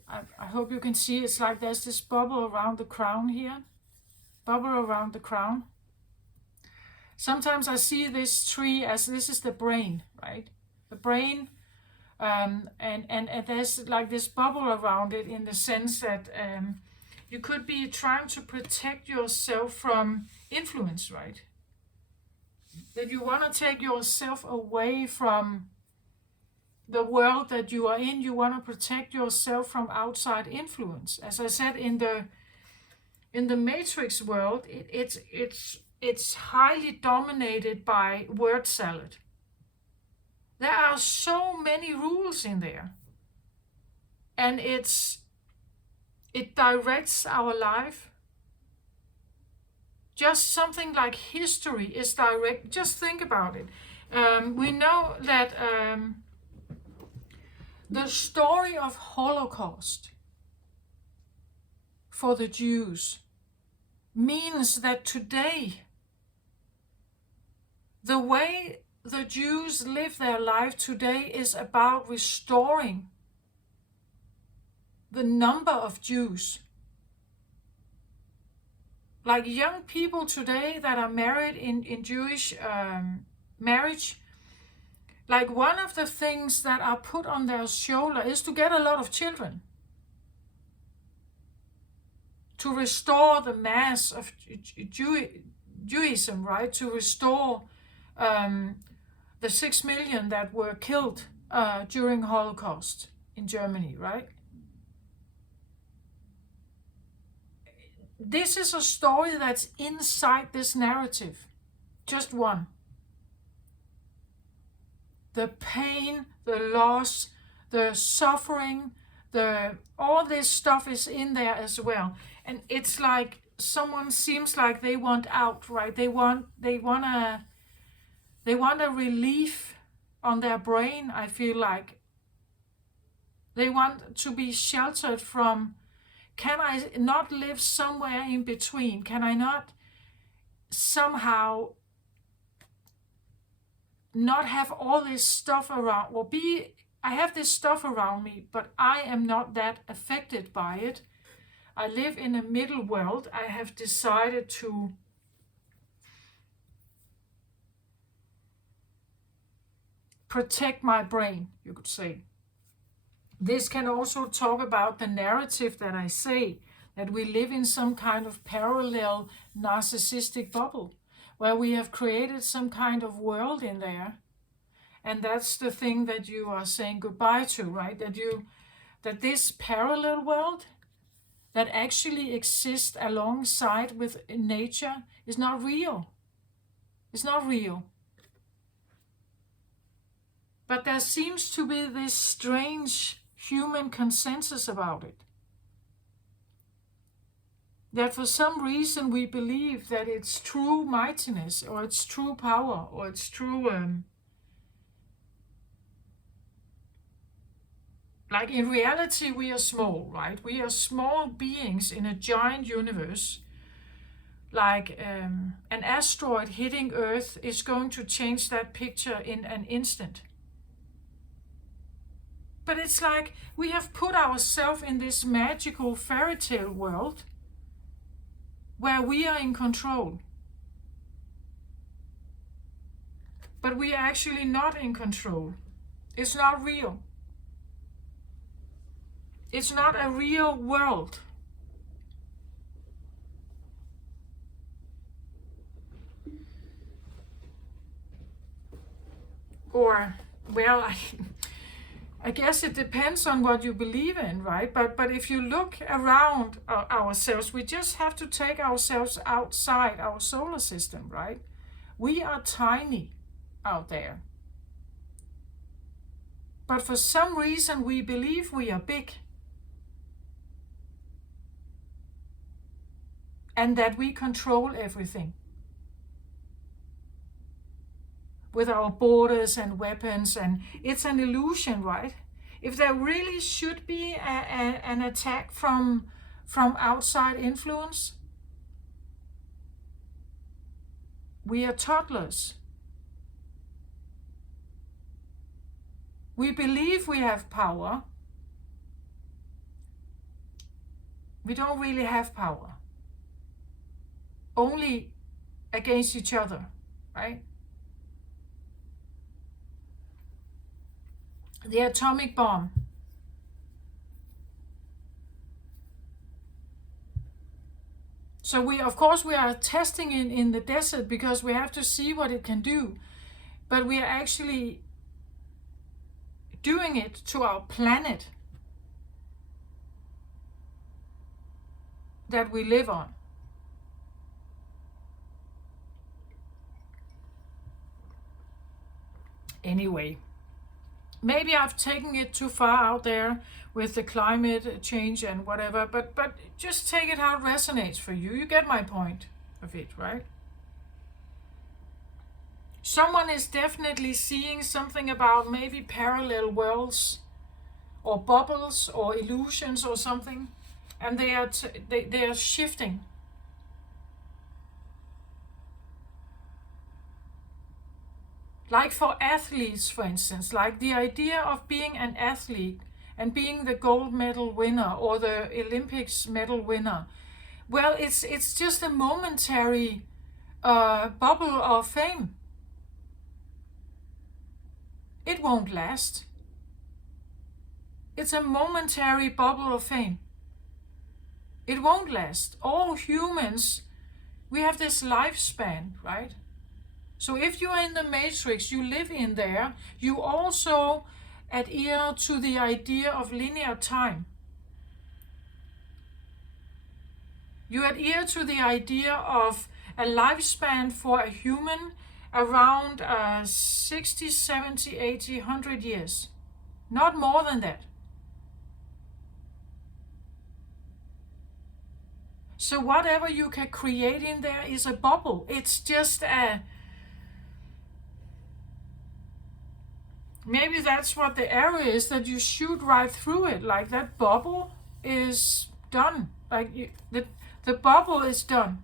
I hope you can see, it's like there's this bubble around the crown here. Bubble around the crown. Sometimes I see this tree as this is the brain, right? The brain, and there's like this bubble around it, in the sense that you could be trying to protect yourself from influence, right? That you want to take yourself away from the world that you are in. You want to protect yourself from outside influence. As I said, in the Matrix world, it's highly dominated by word salad. There are so many rules in there, and it directs our life. Just something like history is direct. Just think about it. We know that the story of Holocaust for the Jews means that today, the way the Jews live their life today is about restoring the number of Jews. Like young people today that are married in Jewish marriage, like one of the things that are put on their shoulder is to get a lot of children, to restore the mass of Judaism, right? To restore the 6 million that were killed during Holocaust in Germany, right? this is a story that's inside this narrative. Just one. The pain, the loss, the suffering, all this stuff is in there as well. And it's like someone seems like they want out, right? They want a relief on their brain. I feel like they want to be sheltered from, can I not live somewhere in between? Can I not somehow not have all this stuff around, or I have this stuff around me, but I am not that affected by it. I live in a middle world. I have decided to protect my brain, you could say. This can also talk about the narrative that I say, that we live in some kind of parallel narcissistic bubble, where we have created some kind of world in there. And that's the thing that you are saying goodbye to, right? That this parallel world that actually exists alongside with nature is not real. It's not real. But there seems to be this strange human consensus about it. That for some reason we believe that it's true mightiness, or it's true power, or it's true... like in reality we are small, right? We are small beings in a giant universe. Like an asteroid hitting Earth is going to change that picture in an instant. But it's like we have put ourselves in this magical fairy tale world where we are in control. But we are actually not in control. It's not real. It's not a real world. Or, well, I guess it depends on what you believe in, right? But if you look around ourselves, we just have to take ourselves outside our solar system, right? We are tiny out there. But for some reason, we believe we are big. And that we control everything. With our borders and weapons, and it's an illusion, right? If there really should be an attack from outside influence, we are toddlers. We believe we have power. We don't really have power. Only against each other, right? The atomic bomb. So we are testing in the desert because we have to see what it can do. But we are actually doing it to our planet that we live on. Anyway. Maybe I've taken it too far out there with the climate change and whatever, but just take it how it resonates for you. You get my point of it, right? Someone is definitely seeing something about maybe parallel worlds or bubbles or illusions or something, and they are shifting. Like for athletes, for instance, like the idea of being an athlete and being the gold medal winner or the Olympics medal winner. Well, it's just a momentary bubble of fame. It won't last. It's a momentary bubble of fame. It won't last. All humans, we have this lifespan, right? So if you are in the matrix, you live in there, you also adhere to the idea of linear time. You adhere to the idea of a lifespan for a human around 60, 70, 80, 100 years. Not more than that. So whatever you can create in there is a bubble. It's just a... Maybe that's what the arrow is, that you shoot right through it. Like that bubble is done. Like the bubble is done.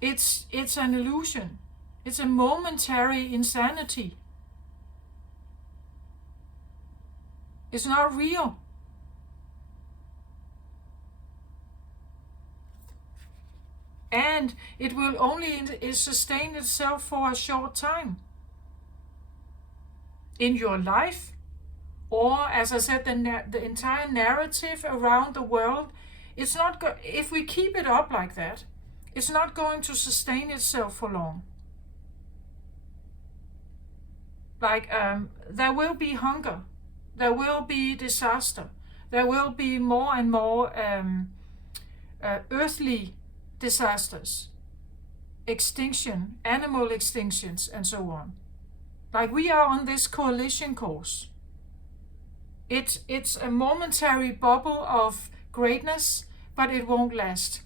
It's an illusion. It's a momentary insanity. It's not real. And it will only sustain itself for a short time. In your life, or as I said, the entire narrative around the world, it's not if we keep it up like that, it's not going to sustain itself for long. Like there will be hunger, there will be disaster, there will be more and more earthly disasters, extinction, animal extinctions, and so on. Like we are on this coalition course. It's a momentary bubble of greatness, but it won't last.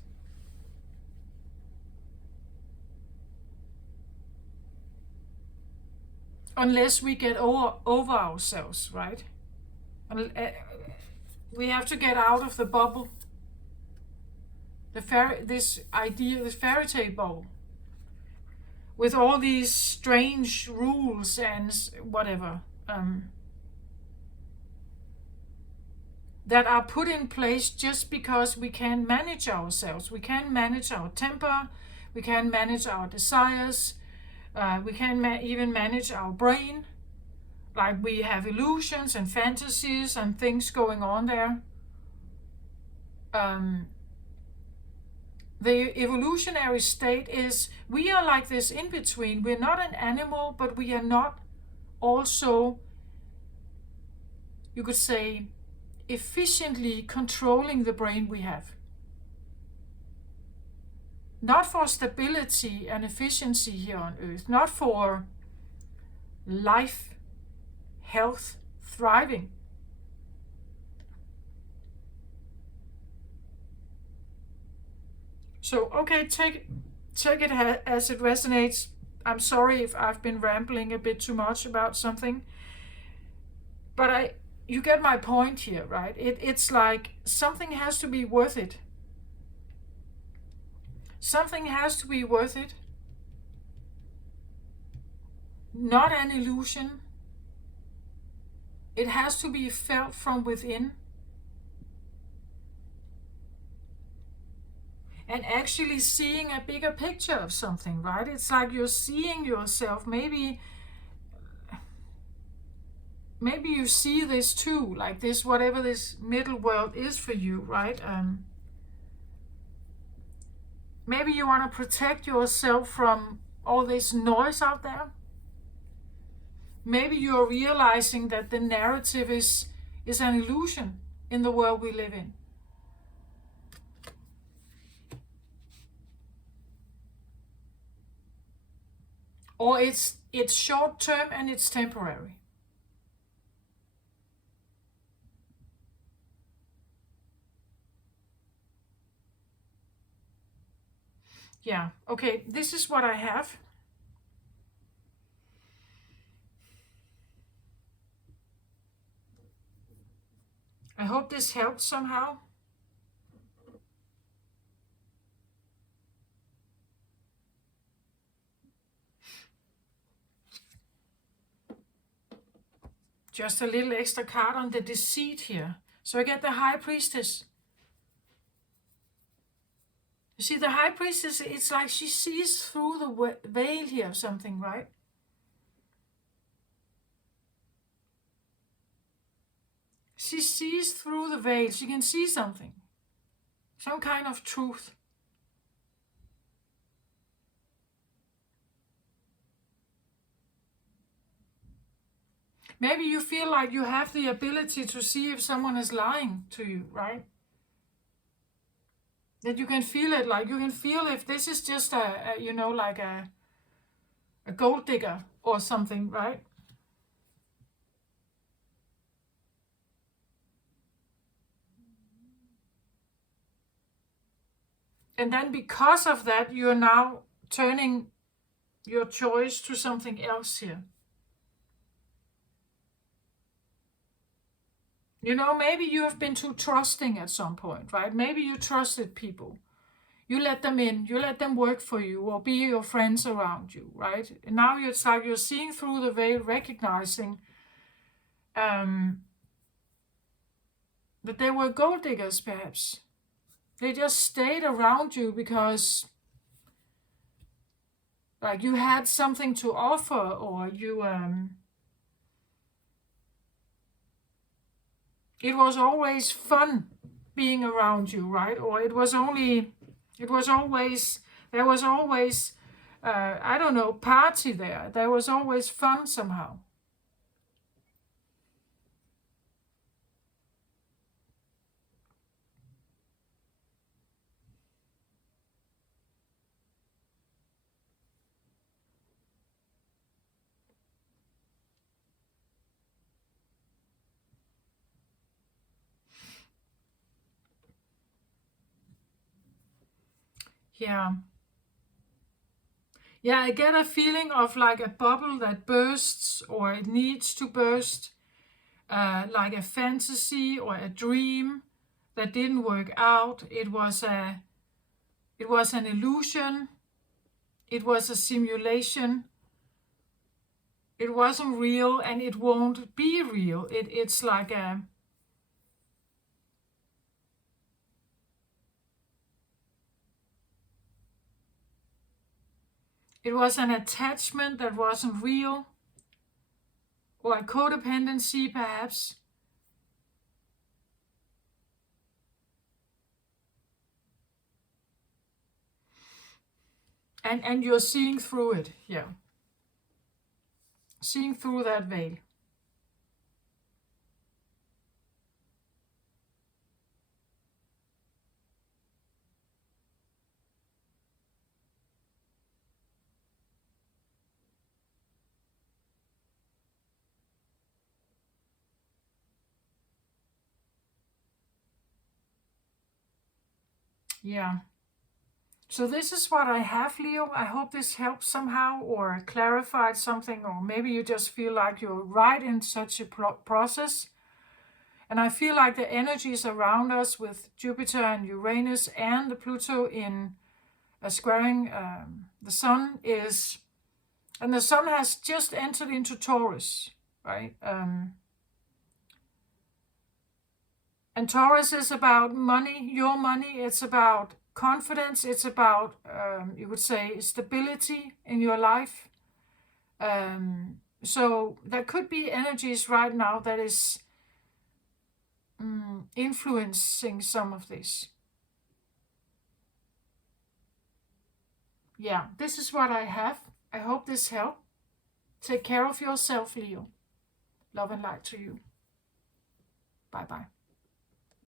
Unless we get over ourselves, right? We have to get out of the bubble. This fairy tale bubble, with all these strange rules and whatever that are put in place just because we can manage ourselves. We can manage our temper, we can manage our desires, we can even manage our brain. Like we have illusions and fantasies and things going on there. The evolutionary state is we are like this in between. We're not an animal, but we are not also, you could say, efficiently controlling the brain we have. Not for stability and efficiency here on Earth, not for life, health, thriving. So, okay, take it as it resonates. I'm sorry if I've been rambling a bit too much about something, but you get my point here, right? It's like something has to be worth it. Something has to be worth it. Not an illusion. It has to be felt from within. And actually seeing a bigger picture of something, right? It's like you're seeing yourself. Maybe you see this too, like this, whatever this middle world is for you, right? Maybe you want to protect yourself from all this noise out there. Maybe you're realizing that the narrative is an illusion in the world we live in. Or it's short term and it's temporary. Yeah, okay, this is what I have. I hope this helped somehow. Just a little extra card on the deceit here. So I get the High Priestess. You see, the High Priestess, it's like she sees through the veil here of something, right? She sees through the veil. She can see something. Some kind of truth. Maybe you feel like you have the ability to see if someone is lying to you, right? That you can feel it, like you can feel if this is just like a gold digger or something, right? And then because of that, you're now turning your choice to something else here. Maybe you have been too trusting at some point, right? Maybe you trusted people. You let them in, you let them work for you or be your friends around you, right? And now it's like you're seeing through the veil, recognizing that they were gold diggers, perhaps. They just stayed around you because like you had something to offer, or it was always fun being around you, right? Or there was always, I don't know, party there. There was always fun somehow. Yeah. Yeah, I get a feeling of like a bubble that bursts or it needs to burst, like a fantasy or a dream that didn't work out. It was an illusion. It was a simulation. It wasn't real and it won't be real. It's like it was an attachment that wasn't real, or a codependency perhaps. And you're seeing through it, yeah. Seeing through that veil. Yeah. So this is what I have, Leo. I hope this helps somehow or clarified something, or maybe you just feel like you're right in such a process. And I feel like the energies around us with Jupiter and Uranus and the Pluto in squaring the Sun is, and the Sun has just entered into Taurus, right? And Taurus is about money, your money. It's about confidence. It's about, you would say, stability in your life. So there could be energies right now that is influencing some of this. Yeah, this is what I have. I hope this helped. Take care of yourself, Leo. Love and light to you. Bye bye.